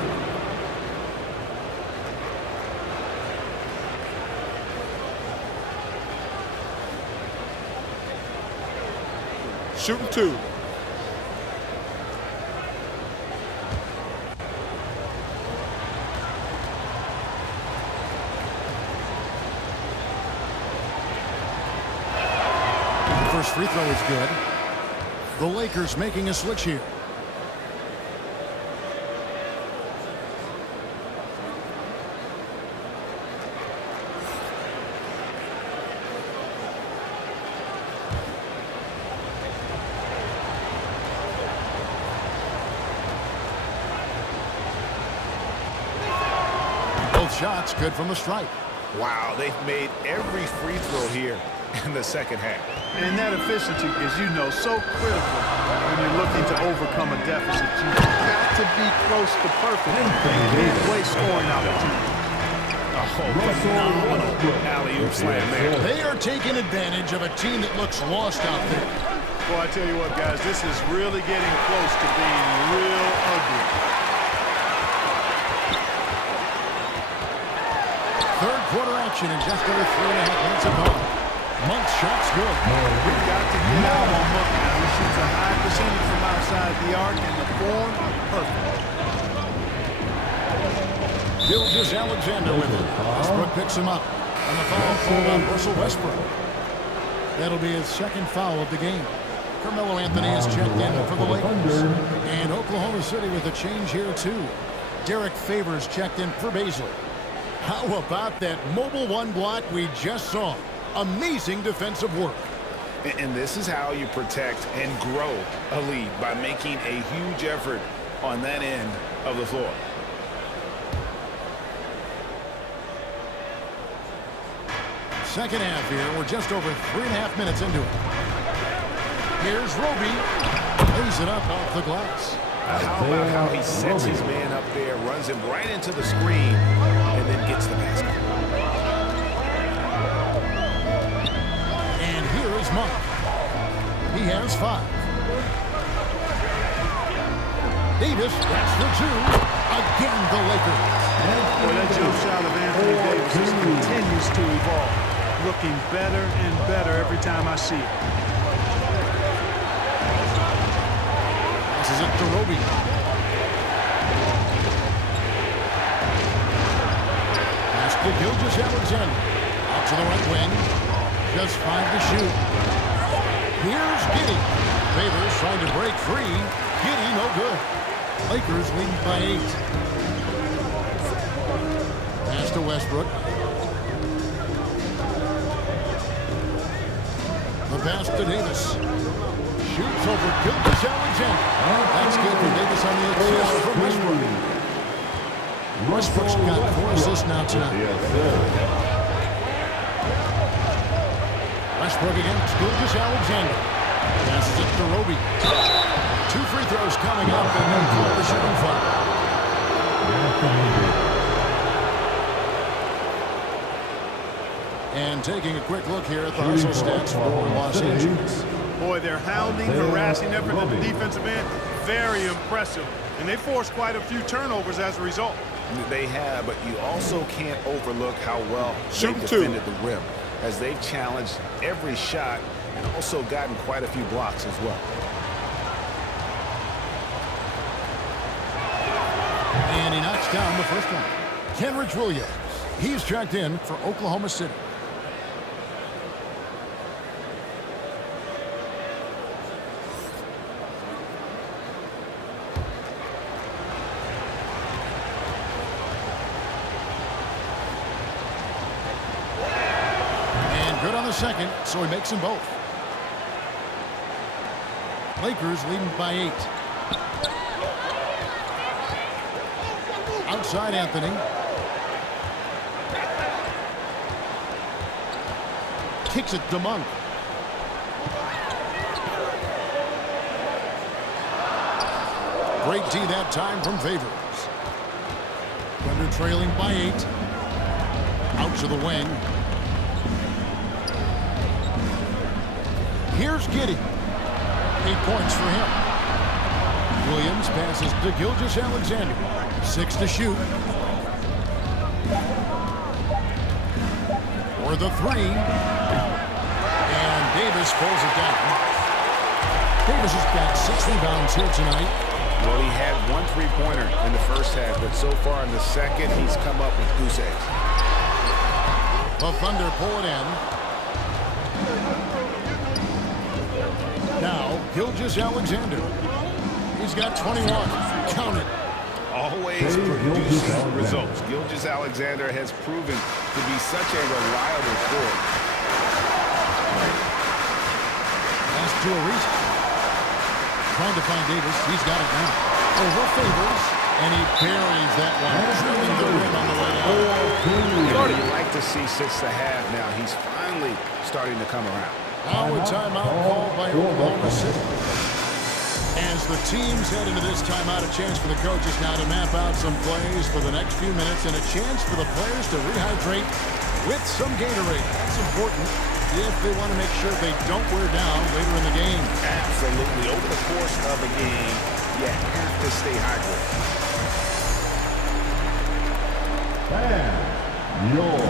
Shooting 2. The first free throw is good. The Lakers making a switch here. Both shots good from the stripe. Wow, they've made every free throw here in the second half. And that efficiency, as you know, so critical when you're looking to overcome a deficit. You've got to be close to perfect. Can't waste scoring opportunity. Phenomenal alley-oop slam there. They are taking advantage of a team that looks lost out there. Well, I tell you what, guys, this is really getting close to being real ugly. Third quarter action in just over 3.5 minutes of ball. Monk's shot's good. We've got to get out on Monk now. He shoots a high percentage from outside the arc, and the form, perfect. Gilgeous-Alexander with it. Westbrook picks him up. And the foul called on Russell Westbrook. That'll be his second foul of the game. Carmelo Anthony is checked in for the Lakers. And Oklahoma City with a change here, too. Derek Favors checked in for Baisley. How about that mobile one block we just saw? Amazing defensive work. And this is how you protect and grow a lead, by making a huge effort on that end of the floor. Second half here. We're just over 3.5 minutes into it. Here's Roby. Lays it up off the glass. How about how he sets his man up there, runs him right into the screen, and then gets the basket. And here is Monk. He has 5. Davis, that's for 2. Again, the Lakers. Well, that jump shot of Anthony Davis just continues to evolve. Looking better and better every time I see it. This is it to Roby. Pass to Gilgeous-Alexander. Out to the right wing. Just 5 to shoot. Here's Giddey. Favors trying to break free. Giddey, no good. Lakers lead by 8. Pass to Westbrook. The pass to Davis. Shoots over Gilgeous-Alexander. That's good for Davis on the assist from Westbrook. Westbrook's got 4 assists now tonight. Westbrook against Gilgeous-Alexander. Passes it to Roby. 2 free throws coming up, and then call the shooting foul. And taking a quick look here at the hustle stats for Los Angeles. Boy, their hounding, harassing effort at the defensive end, very impressive. And they forced quite a few turnovers as a result. They have, but you also can't overlook how well they defended the rim, as they've challenged every shot and also gotten quite a few blocks as well. And he knocks down the first one. Kenrich Williams. He's checked in for Oklahoma City. Good on the second, so he makes them both. Lakers leading by 8. Outside Anthony. Kicks it to Monk. Great D that time from Favors. Thunder trailing by 8. Out to the wing. Here's Giddey. 8 points for him. Williams passes to Gilgeous-Alexander. 6 to shoot. For the 3. And Davis pulls it down. Davis has got 6 rebounds here tonight. Well, he had 1 3-pointer in the first half, but so far in the second, he's come up with goose eggs. The Thunder pull it in. Now, Gilgeous-Alexander. He's got 21. Count it. Always producing results. Gilgeous-Alexander has proven to be such a reliable forward. Pass to Ariza. Trying to find Davis. He's got it now. Over Favors. And he buries that one. Drilling the rim on the way down. You like to see since the half now. He's finally starting to come around. Now a timeout called by Oklahoma City. As the teams head into this timeout, a chance for the coaches now to map out some plays for the next few minutes and a chance for the players to rehydrate with some Gatorade. That's important if they want to make sure they don't wear down later in the game. Absolutely. Over the course of the game, you have to stay hydrated. And your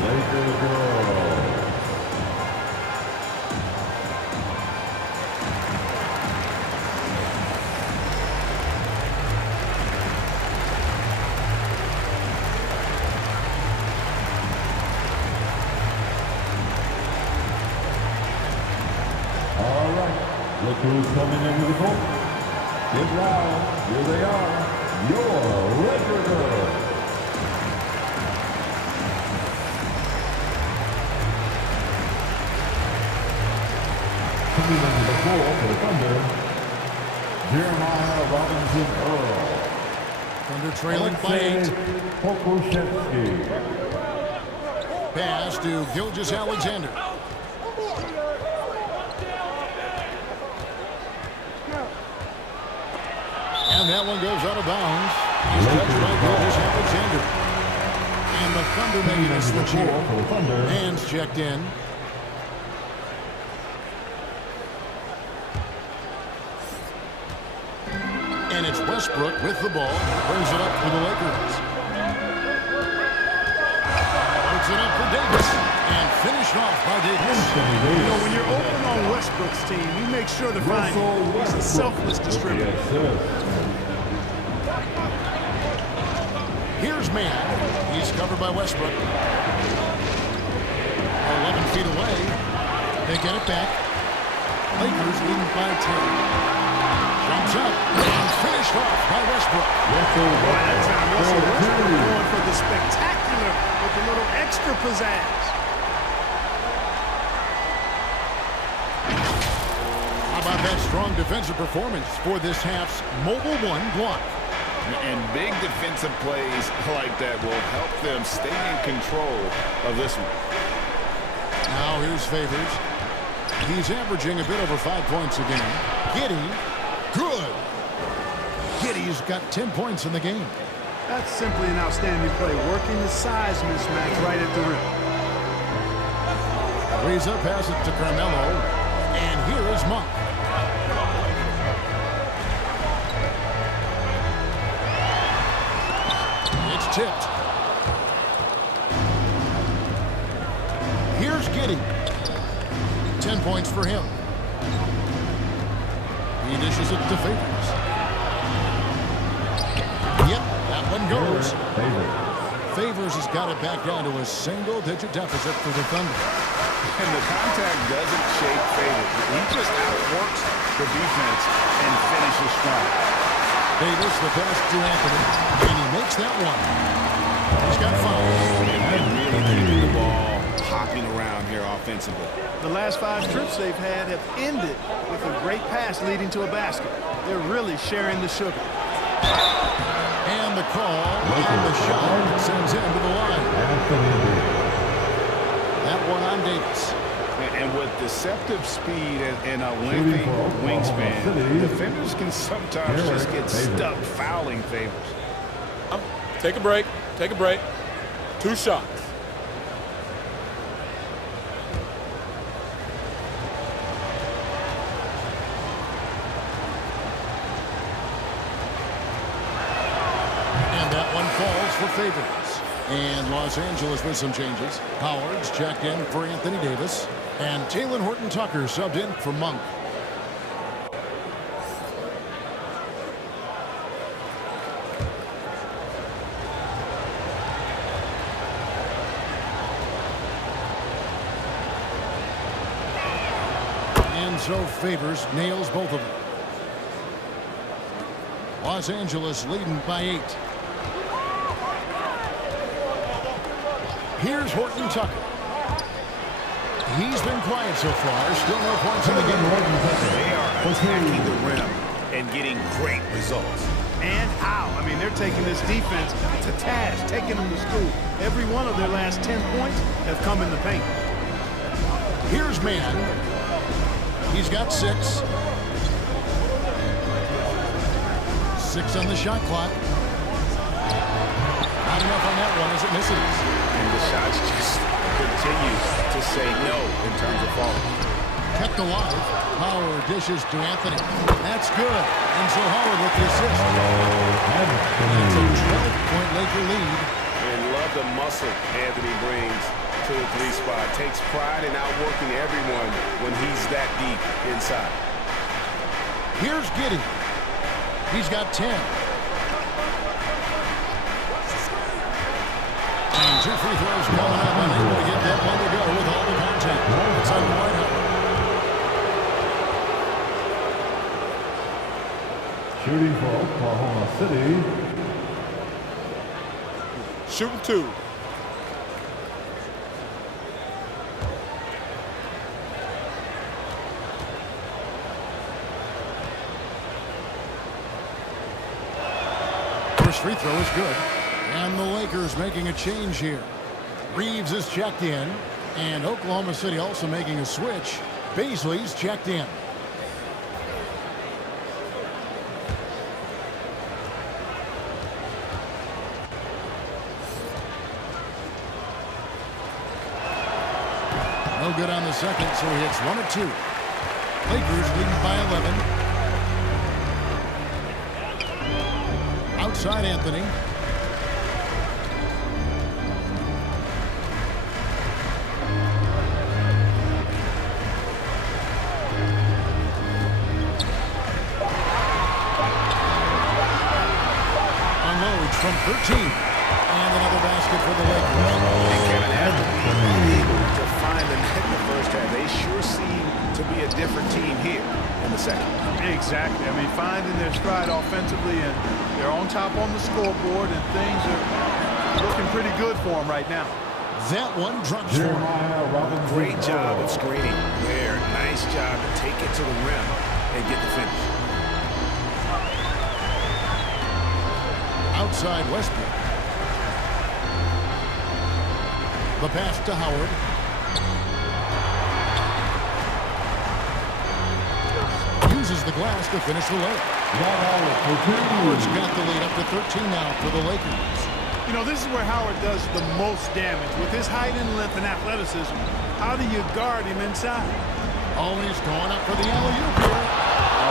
Lakers girl. All right, look who's coming into the court. Get loud. Here they are, your Laker girls. Coming into the floor for the Thunder, Jeremiah Robinson Earl. Thunder trailing by 8. Pokusevski. Pass to Gilgeous-Alexander. And that one goes out of bounds. He's touched by Gilgeous-Alexander. And the Thunder making a switch here. Hands checked in. And it's Westbrook with the ball. Brings it up for the Lakers. Puts it up for Davis. And finished off by Davis. You know, when you're open on Westbrook's team, you make sure to find him. He's a selfless distributor. Here's Mann. He's covered by Westbrook. 11 feet away. They get it back. Lakers leading by 10. Jumps up and finished off by Westbrook. Boy, that time Russell Westbrook going for the spectacular with a little extra pizzazz. How about that strong defensive performance for this half's Mobile One block? And big defensive plays like that will help them stay in control of this one. Now here's Favors. He's averaging a bit over 5 points a game. Giddey, good. Giddey's got 10 points in the game. That's simply an outstanding play, working the size mismatch right at the rim. Ariza passes it to Carmelo, and here is Monk. It's tipped. Here's Giddey. 10 points for him. He dishes it to Favors. Yep, that one goes. Favors has got it back down to a single-digit deficit for the Thunder. And the contact doesn't shake Favors. He just outworks the defense and finishes strong. Davis, the pass to Anthony, and he makes that one. He's got 5. And really keeping the ball hopping around here offensively. The last 5 trips they've had have ended with a great pass leading to a basket. They're really sharing the sugar. And the call and the shot sends him to the line. That one on Davis. And with deceptive speed and a lengthy wingspan, defenders can sometimes just get stuck fouling Favors. Take a break. Take a break. 2 shots. For Favors. And Los Angeles with some changes. Howard's checked in for Anthony Davis. And Talen Horton-Tucker subbed in for Monk. And And so Favors nails both of them. Los Angeles leading by 8. Here's Horton Tucker. He's been quiet so far. Still no points in the game. They are attacking the rim and getting great results. And how? I mean, they're taking this defense to task, taking them to school. Every one of their last 10 points have come in the paint. Here's Mann. He's got 6. 6 on the shot clock. Not enough on that one as it misses. And the shots just continue to say no in terms of falling. Kept alive. Howard dishes to Anthony. That's good. And so Howard with the assist. It's a 12-point Laker lead. And love the muscle Anthony brings to the 3 spot. Takes pride in outworking everyone when he's that deep inside. Here's Giddey. He's got 10. And 2 free throws coming up. Unable to get that one to go with all the contact. It's on Dwight Howard. Shooting for Oklahoma City. Shooting 2. First free throw is good. And the Lakers making a change here. Reeves is checked in. And Oklahoma City also making a switch. Beasley's checked in. No good on the second, so he hits 1 of 2. Lakers leading by 11. Outside Anthony. Unloads from 13. And another basket for the Lakers. And Kevin Adams able to find the net in the first half. They sure seem to be a different team here in the second. Exactly. I mean, finding their stride offensively, and they're on top on the scoreboard, and things are looking pretty good for them right now. That one drops for him. Great job of screening there. Nice job to take it to the rim and get the finish. Outside Westbrook. The pass to Howard. Uses the glass to finish the layup. Howard's got the lead up to 13 now for the Lakers. You know, this is where Howard does the most damage. With his height and length and athleticism, how do you guard him inside? Oh, he's going up for the alley-oop here.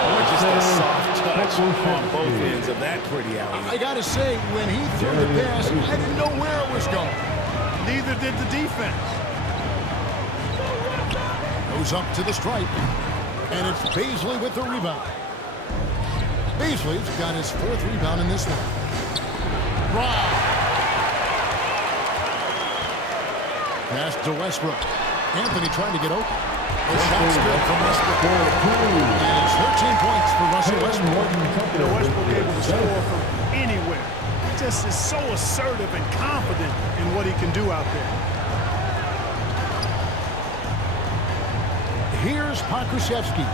Oh, just a soft touch on both ends of that pretty alley. I got to say, when he threw the pass, I didn't know where it was going. Neither did the defense. Goes up to the stripe. And it's Beasley with the rebound. Beasley's got his 4th rebound in this one. Wow. Pass to Westbrook. Anthony trying to get open. The shot's good from Westbrook. And it's 13 points for Russell Westbrook. You know, Westbrook able to score from anywhere. Just is so assertive and confident in what he can do out there. Here's Pokusevski.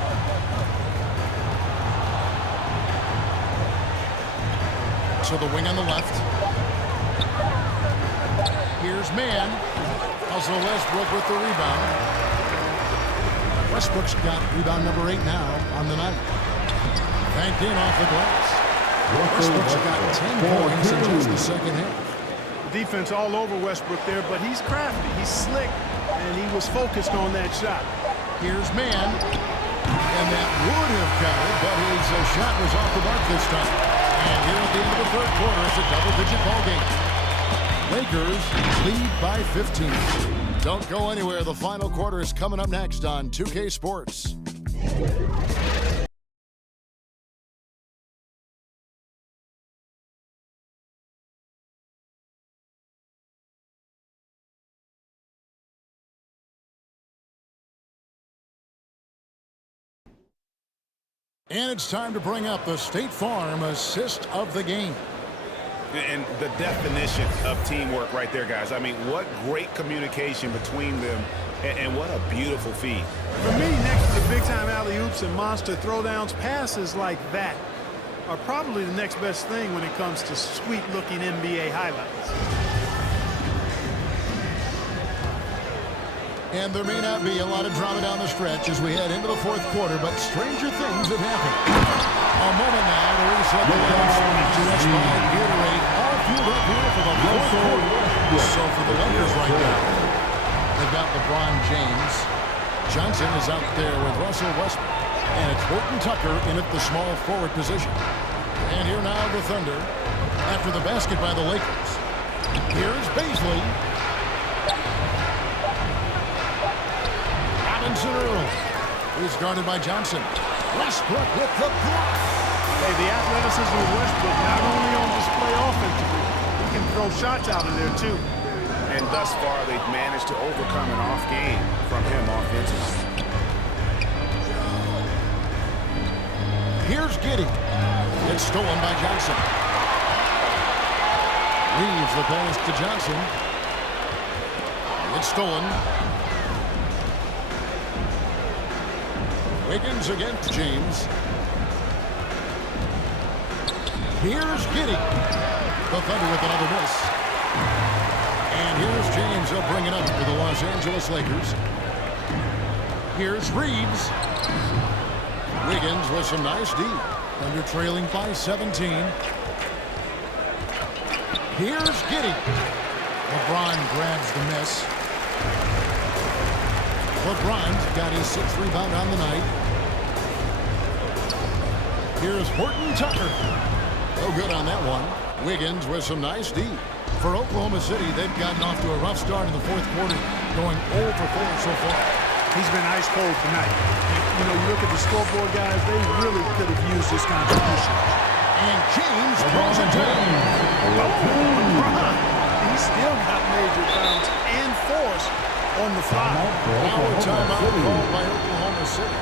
To the wing on the left. Here's Mann. Also Westbrook with the rebound. Westbrook's got rebound number 8 now on the night. Banked in off the glass. Westbrook's got 10 points in just the second half. Defense all over Westbrook there, but he's crafty. He's slick, and he was focused on that shot. Here's Mann. And that would have counted, but his shot was off the mark this time. And here at the end of the third quarter, it's a double-digit ball game. Lakers lead by 15. Don't go anywhere. The final quarter is coming up next on 2K Sports. And it's time to bring up the State Farm assist of the game. And the definition of teamwork right there, guys. I mean, what great communication between them, and what a beautiful feed. For me, next to the big-time alley-oops and monster throwdowns, passes like that are probably the next best thing when it comes to sweet-looking NBA highlights. And there may not be a lot of drama down the stretch as we head into the fourth quarter, but stranger things have happened. A moment now to reset the line. Just by Gatorade, all fueled up here for the fourth quarter. So for the Lakers right now, they've got LeBron James. Johnson is out there with Russell Westbrook. And it's Horton Tucker in at the small forward position. And here now the Thunder after the basket by the Lakers. Here's Baisley. Earl. He's guarded by Johnson. Westbrook with the block. Hey, the athleticism of Westbrook not only on display offensively, he can throw shots out of there too. And thus far, they've managed to overcome an off game from him offensively. Here's Giddey. It's stolen by Johnson. Leaves the pass to Johnson. It's stolen. Wiggins against James. Here's Giddey. The Thunder with another miss. And here's James. He'll bring it up for the Los Angeles Lakers. Here's Reeves. Wiggins with some nice D. Thunder trailing by 17. Here's Giddey. LeBron grabs the miss. LeBron's got his 6th rebound on the night. Here's Horton Tucker. No good on that one. Wiggins with some nice D. For Oklahoma City, they've gotten off to a rough start in the fourth quarter, going 0 for 4 so far. He's been ice cold tonight. You know, you look at the scoreboard, guys, they really could have used this contribution. And James throws it down. LeBron. He still got major bounce and force on the fly. Our timeout called by Oklahoma City.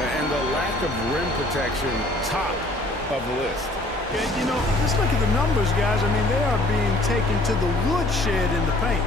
And the lack of rim protection, top of the list. Yeah, you know, just look at the numbers, guys. I mean, they are being taken to the woodshed in the paint.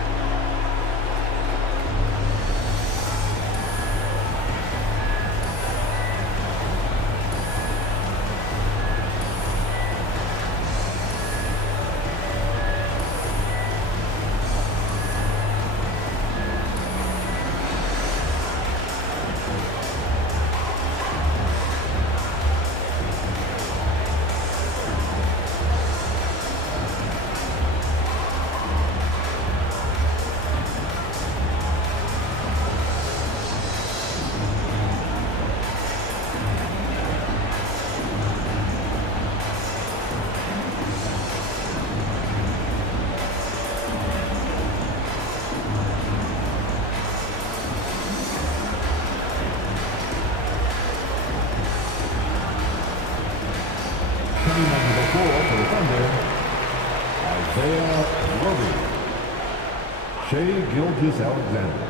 Shai Gilgeous-Alexander.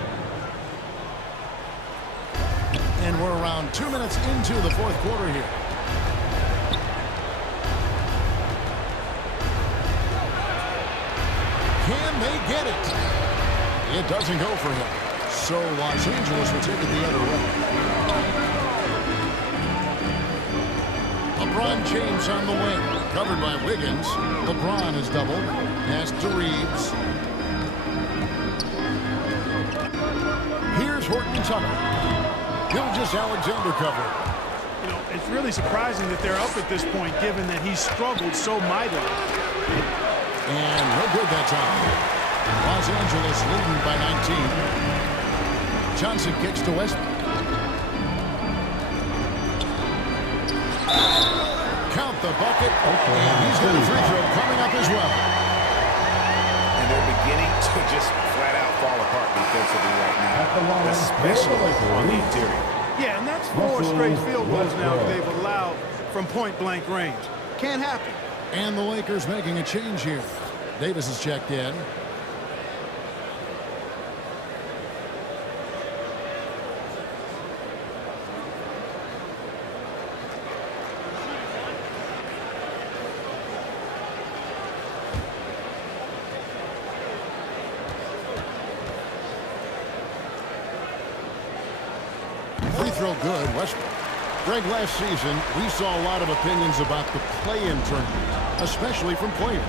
And we're around 2 minutes into the fourth quarter here. Can they get it? It doesn't go for him. So Los Angeles will take it the other way. LeBron James on the wing. Covered by Wiggins. LeBron is doubled. Pass to Reeves. Here's Horton Tucker. Gilgeous-Alexander covered. You know, it's really surprising that they're up at this point, given that he struggled so mightily. And no good that time. Los Angeles leading by 19. Johnson kicks to Westbrook. Count the bucket. And he's got a free throw coming up as well. And they're beginning to just flat out fall apart defensively right now, especially on the interior. Yeah, and that's 4 straight field goals now that they've allowed from point-blank range. Can't happen. And the Lakers making a change here. Davis is checked in. Free throw good, Westbrook. Greg, last season, we saw a lot of opinions about the play-in tournament, especially from players.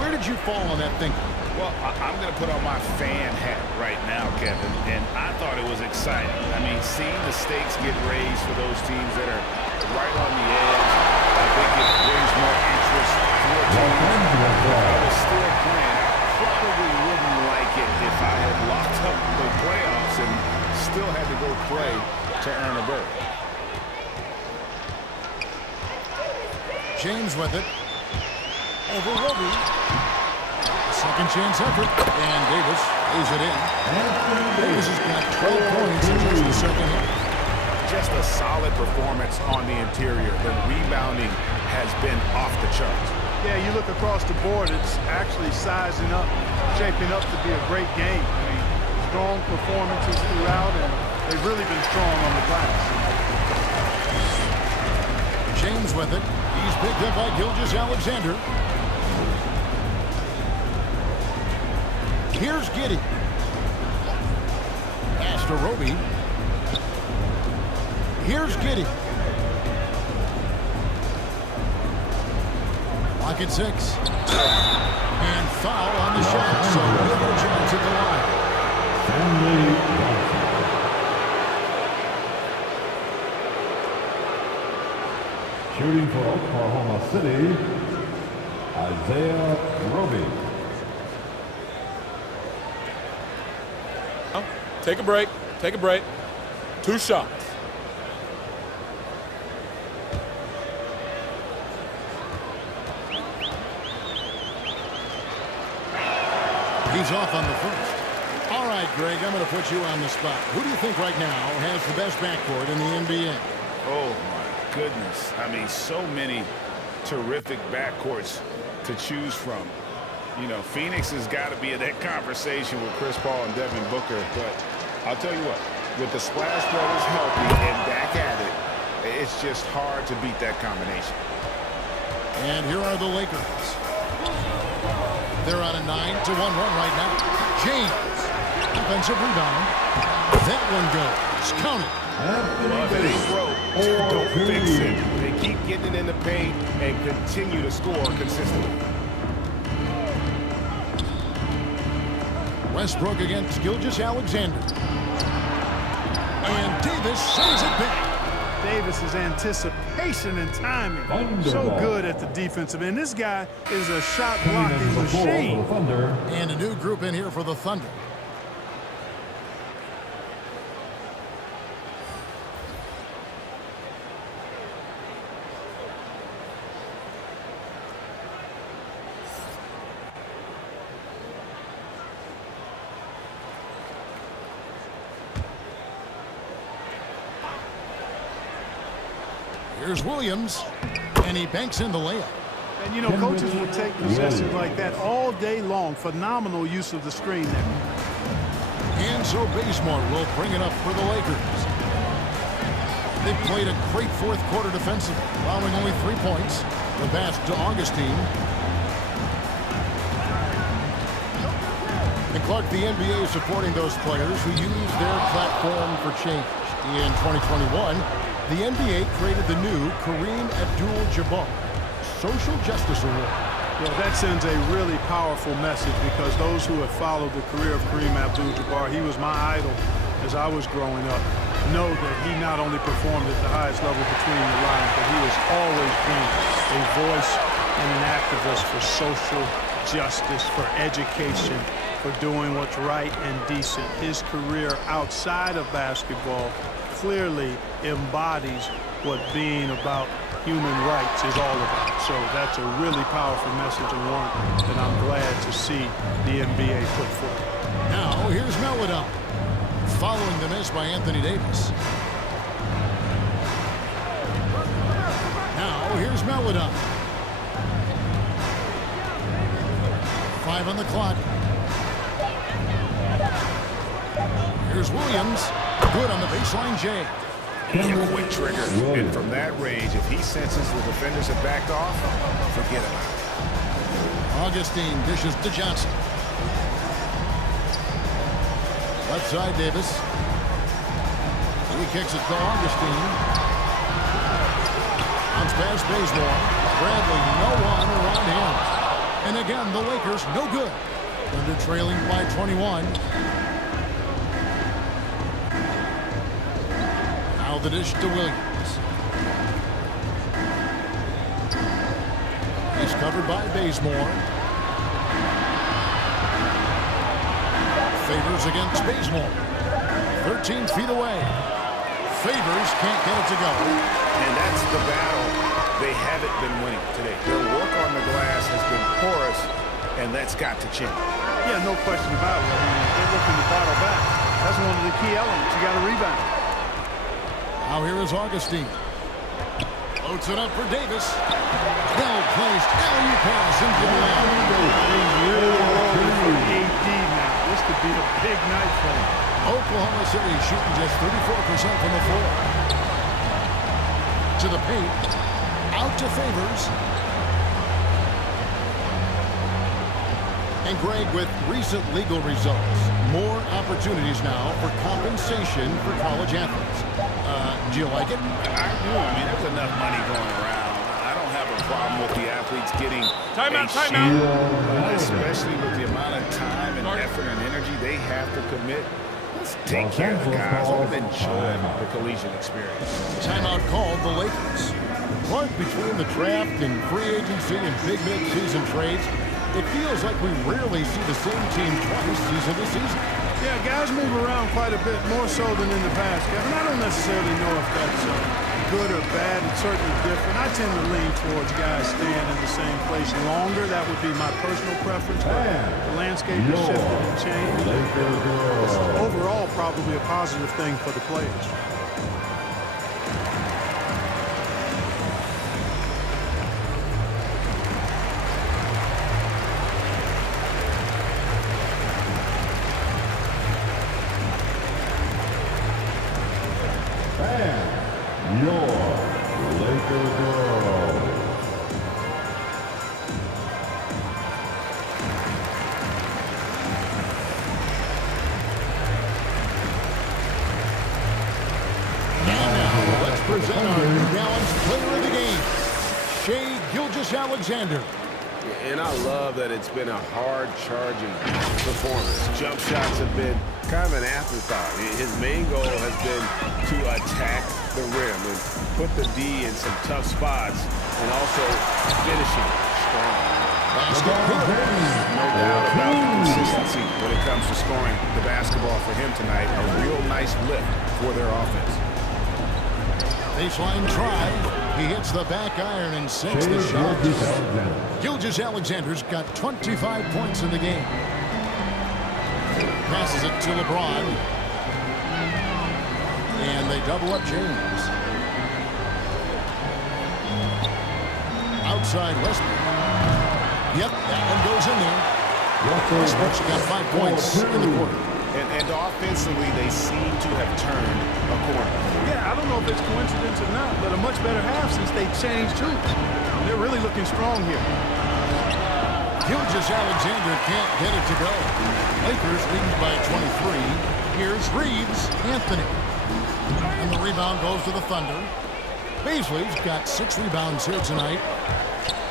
Where did you fall on that thinking? Well, I'm going to put on my fan hat right now, Kevin, and I thought it was exciting. I mean, seeing the stakes get raised for those teams that are right on the edge, I think it brings more interest for teams. I was still playing. I probably wouldn't like it if I had locked up the playoffs and still had to go play to earn a berth. James with it. Over Roby. Second chance effort. And Davis lays it in. Davis has got 12 points in just the second half. Just a solid performance on the interior. The rebounding has been off the charts. Yeah, you look across the board, it's actually sizing up, shaping up to be a great game. I mean, strong performances throughout, and they've really been strong on the glass. James with it. He's picked up by Gilgeous-Alexander. Here's Giddey. Pass to Roby. Here's Giddey. Lock at 6. And foul on the shot. So Will Jones at the line. Shooting for Oklahoma City, Isaiah Roby. Take a break. Take a break. 2 shots. He's off on the first. All right, Greg, I'm going to put you on the spot. Who do you think right now has the best backcourt in the NBA? Oh, my goodness. I mean, so many terrific backcourts to choose from. You know, Phoenix has got to be in that conversation with Chris Paul and Devin Booker. But I'll tell you what, with the Splash Brothers healthy and back at it, it's just hard to beat that combination. And here are the Lakers. They're on a 9-1 run right now. James, defensive rebound. That one goes. Count it. Well, if it ain't broke, don't fix it. They keep getting it in the paint and continue to score consistently. Westbrook against Gilgeous-Alexander. And Davis sends it back. Davis's anticipation and timing, so good at the defensive end. This guy is a shot blocking machine. And a new group in here for the Thunder. Here's Williams, and he banks in the layup. And, you know, coaches will take possessions like that all day long. Phenomenal use of the screen there. And so Bazemore will bring it up for the Lakers. They played a great fourth quarter defensively, allowing only 3 points. The pass to Augustine. And Clark, the NBA is supporting those players who use their platform for change. In 2021, the NBA created the new Kareem Abdul-Jabbar Social Justice Award. Yeah, that sends a really powerful message because those who have followed the career of Kareem Abdul-Jabbar, he was my idol as I was growing up, know that he not only performed at the highest level between the lines, but he has always been a voice and an activist for social justice, for education, for doing what's right and decent. His career outside of basketball clearly embodies what being about human rights is all about. So that's a really powerful message and one that I'm glad to see the NBA put forth. Now here's Melodon, following the miss by Anthony Davis. Now here's Melodon. 5 on the clock. Here's Williams. Good on the baseline, Jay. Quick trigger. And from that range, if he senses the defenders have backed off, forget about it. Augustine dishes to Johnson. Left side, Davis. He kicks it to Augustine. Bounce pass Bazemore. Bradley, no one around him. And again, the Lakers, no good. Thunder trailing by 21. Now the dish to Williams. He's covered by Bazemore. Favors against Bazemore. 13 feet away. Favors can't get it to go. And that's the battle they haven't been winning today. Their work on the glass has been porous, and that's got to change. Yeah, no question about it. I mean, they're looking to battle back. That's one of the key elements. You got to rebound. Now here is Augustine. Floats it up for Davis. Well-placed alley pass into the lane. He's really rolling for AD now. This could be a big night for him. Oklahoma City shooting just 34% from the floor. To the paint. Out to Favors. And Greg, with recent legal results, more opportunities now for compensation for college athletes. Do you like it? I do. I mean, there's enough money going around. I don't have a problem with the athletes getting Timeout. Especially with the amount of time and effort and energy they have to commit. Let's take care of the guys. Let them enjoy the collegiate experience. Timeout called the Lakers. But between the draft and free agency and big mid-season trades, it feels like we rarely see the same team twice season to season. Yeah, guys move around quite a bit more so than in the past, Kevin. I don't necessarily know if that's good or bad. It's certainly different. I tend to lean towards guys staying in the same place longer. That would be my personal preference. But the landscape has shifted and changed. It's overall probably a positive thing for the players. Present our New Balance player of the game, Shai Alexander. And I love that it's been a hard-charging performance. Jump shots have been kind of an afterthought. His main goal has been to attack the rim and put the D in some tough spots and also finishing strong. No doubt about the consistency when it comes to scoring the basketball for him tonight. A real nice lift for their offense. Baseline try. He hits the back iron and sinks the shot. Alexander's got 25 points in the game. Passes it to LeBron. And they double up James. Outside Westbrook. Yep, that one goes in there. Westbrook's got 5 points in the quarter. And offensively, they seem to have turned a corner. Yeah, I don't know if it's coincidence or not, but a much better half since they changed hoops. They're really looking strong here. Alexander can't get it to go. Lakers lead by 23. Here's Reeves Anthony. And the rebound goes to the Thunder. Bazley's got 6 rebounds here tonight.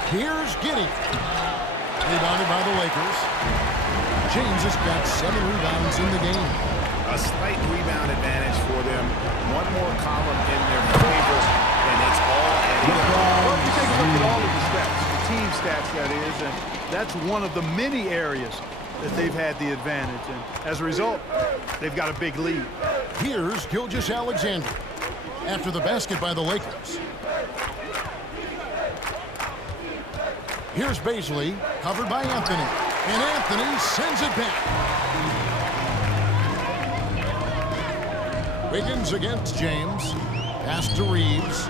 Here's Giddey. Rebounded by the Lakers. James has got 7 rebounds in the game. A slight rebound advantage for them. One more column in their favor, and it's all adding up. Well, you take a look at all of the stats, the team stats, that is, and that's one of the many areas that they've had the advantage. And as a result, they've got a big lead. Here's Alexander after the basket by the Lakers. Here's Bazley, covered by Anthony. And Anthony sends it back. Wiggins against James. Pass to Reeves.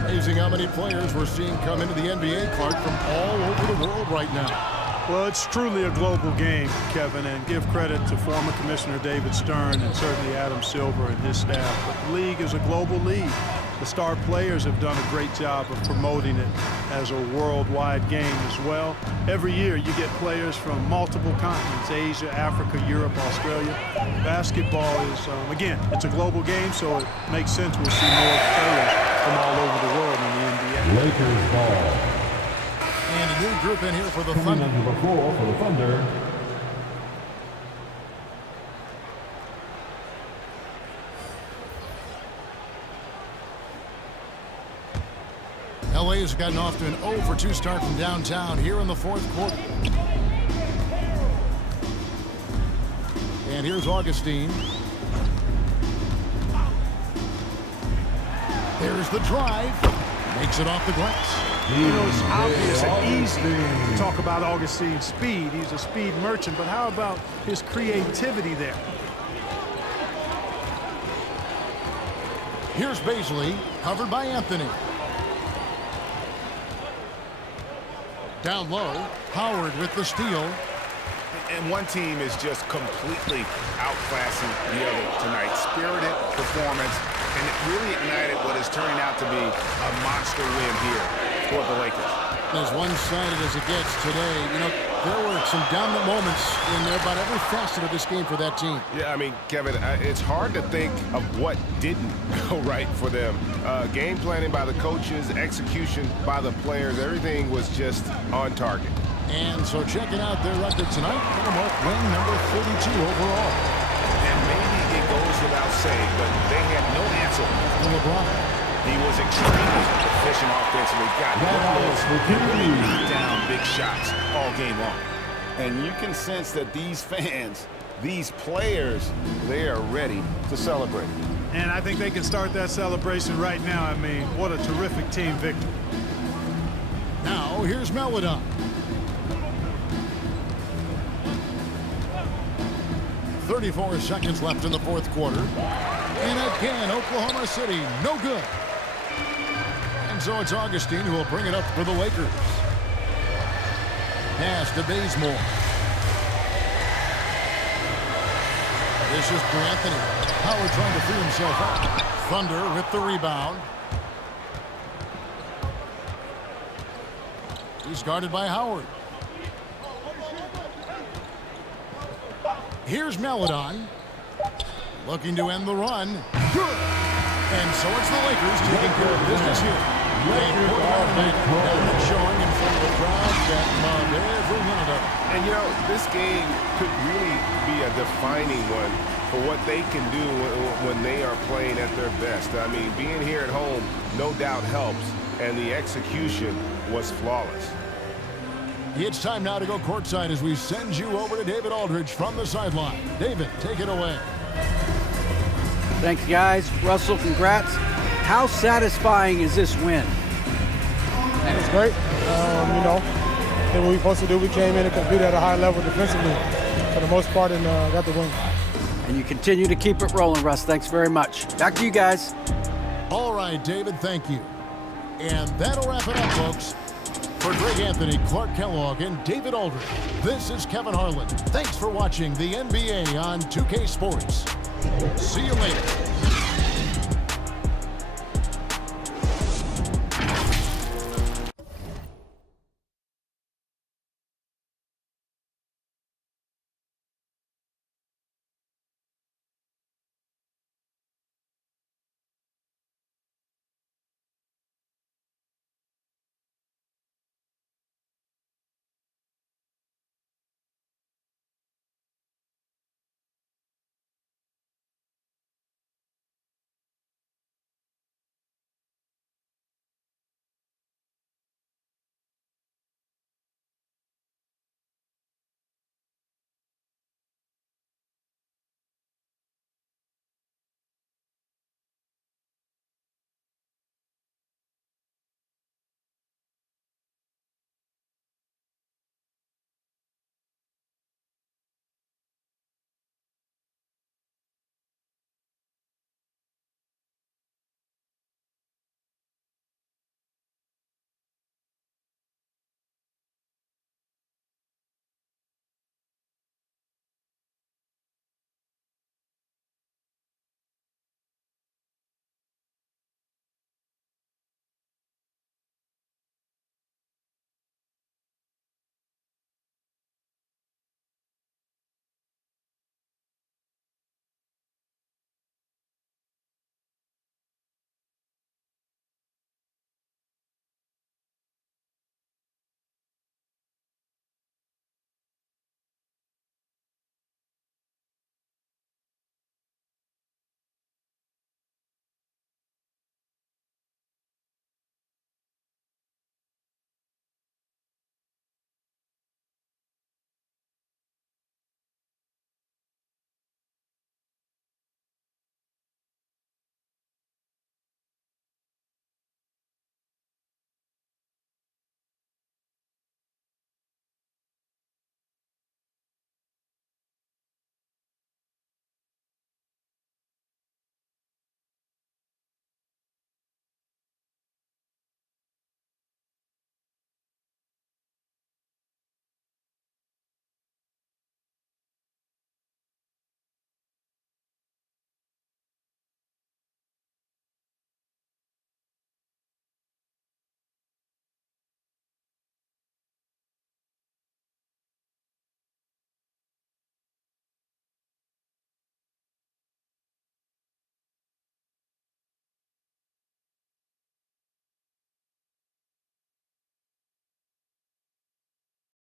Amazing how many players we're seeing come into the NBA, Clark, from all over the world right now. Well, it's truly a global game, Kevin, and give credit to former Commissioner David Stern and certainly Adam Silver and his staff. But the league is a global league. the star players have done a great job of promoting it as a worldwide game as well. Every year you get players from multiple continents, Asia, Africa, Europe, Australia. Basketball is, again, it's a global game, so it makes sense we'll see more players from all over the world in the NBA. Lakers ball. And a new group in here for the Coming Thunder. on number 4 for the Thunder. LA has gotten off to an 0-for-2 start from downtown here in the fourth quarter. And here's Augustine. There's the drive. Makes it off the glass. You know, it's obvious and easy to talk about Augustine's speed. He's a speed merchant, but how about his creativity there? Here's Baisley, covered by Anthony. Down low, Howard with the steal. And one team is just completely outclassing the other tonight. Spirited performance, and it really ignited what is turning out to be a monster win here for the Lakers. As one-sided as it gets today, you know, there were some dominant moments in there about every facet of this game for that team. Yeah, I mean, Kevin, it's hard to think of what didn't go right for them. Game planning by the coaches, execution by the players, everything was just on target. And so checking out their record tonight, it'll mark win number 32 overall. And maybe it goes without saying, but they had no answer for LeBron. He was extremely efficient offensively. Got really knocked down big shots all game long. And you can sense that these fans, these players, they are ready to celebrate. And I think they can start that celebration right now. I mean, what a terrific team victory. Now, here's Meladon. 34 seconds left in the fourth quarter. And again, Oklahoma City, no good. And so it's Augustine who will bring it up for the Lakers. Pass to Bazemore. This is for Anthony. Howard trying to free himself up. Thunder with the rebound. He's guarded by Howard. Here's Meladon. Looking to end the run. Good. And so it's the Lakers taking care of business here. And showing in front of the crowd that loved every minute of it. And, you know, this game could really be a defining one for what they can do when they are playing at their best. I mean, being here at home no doubt helps, and the execution was flawless. It's time now to go courtside as we send you over to David Aldridge from the sideline. David, take it away. Thanks, guys. Russell, congrats. How satisfying is this win? It's great. You know, did what we were supposed to do. We came in and competed at a high level defensively for the most part and got the win. And you continue to keep it rolling, Russ. Thanks very much. Back to you guys. All right, David, thank you. And that'll wrap it up, folks. For Greg Anthony, Clark Kellogg, and David Aldridge, this is Kevin Harlan. Thanks for watching the NBA on 2K Sports. See you later.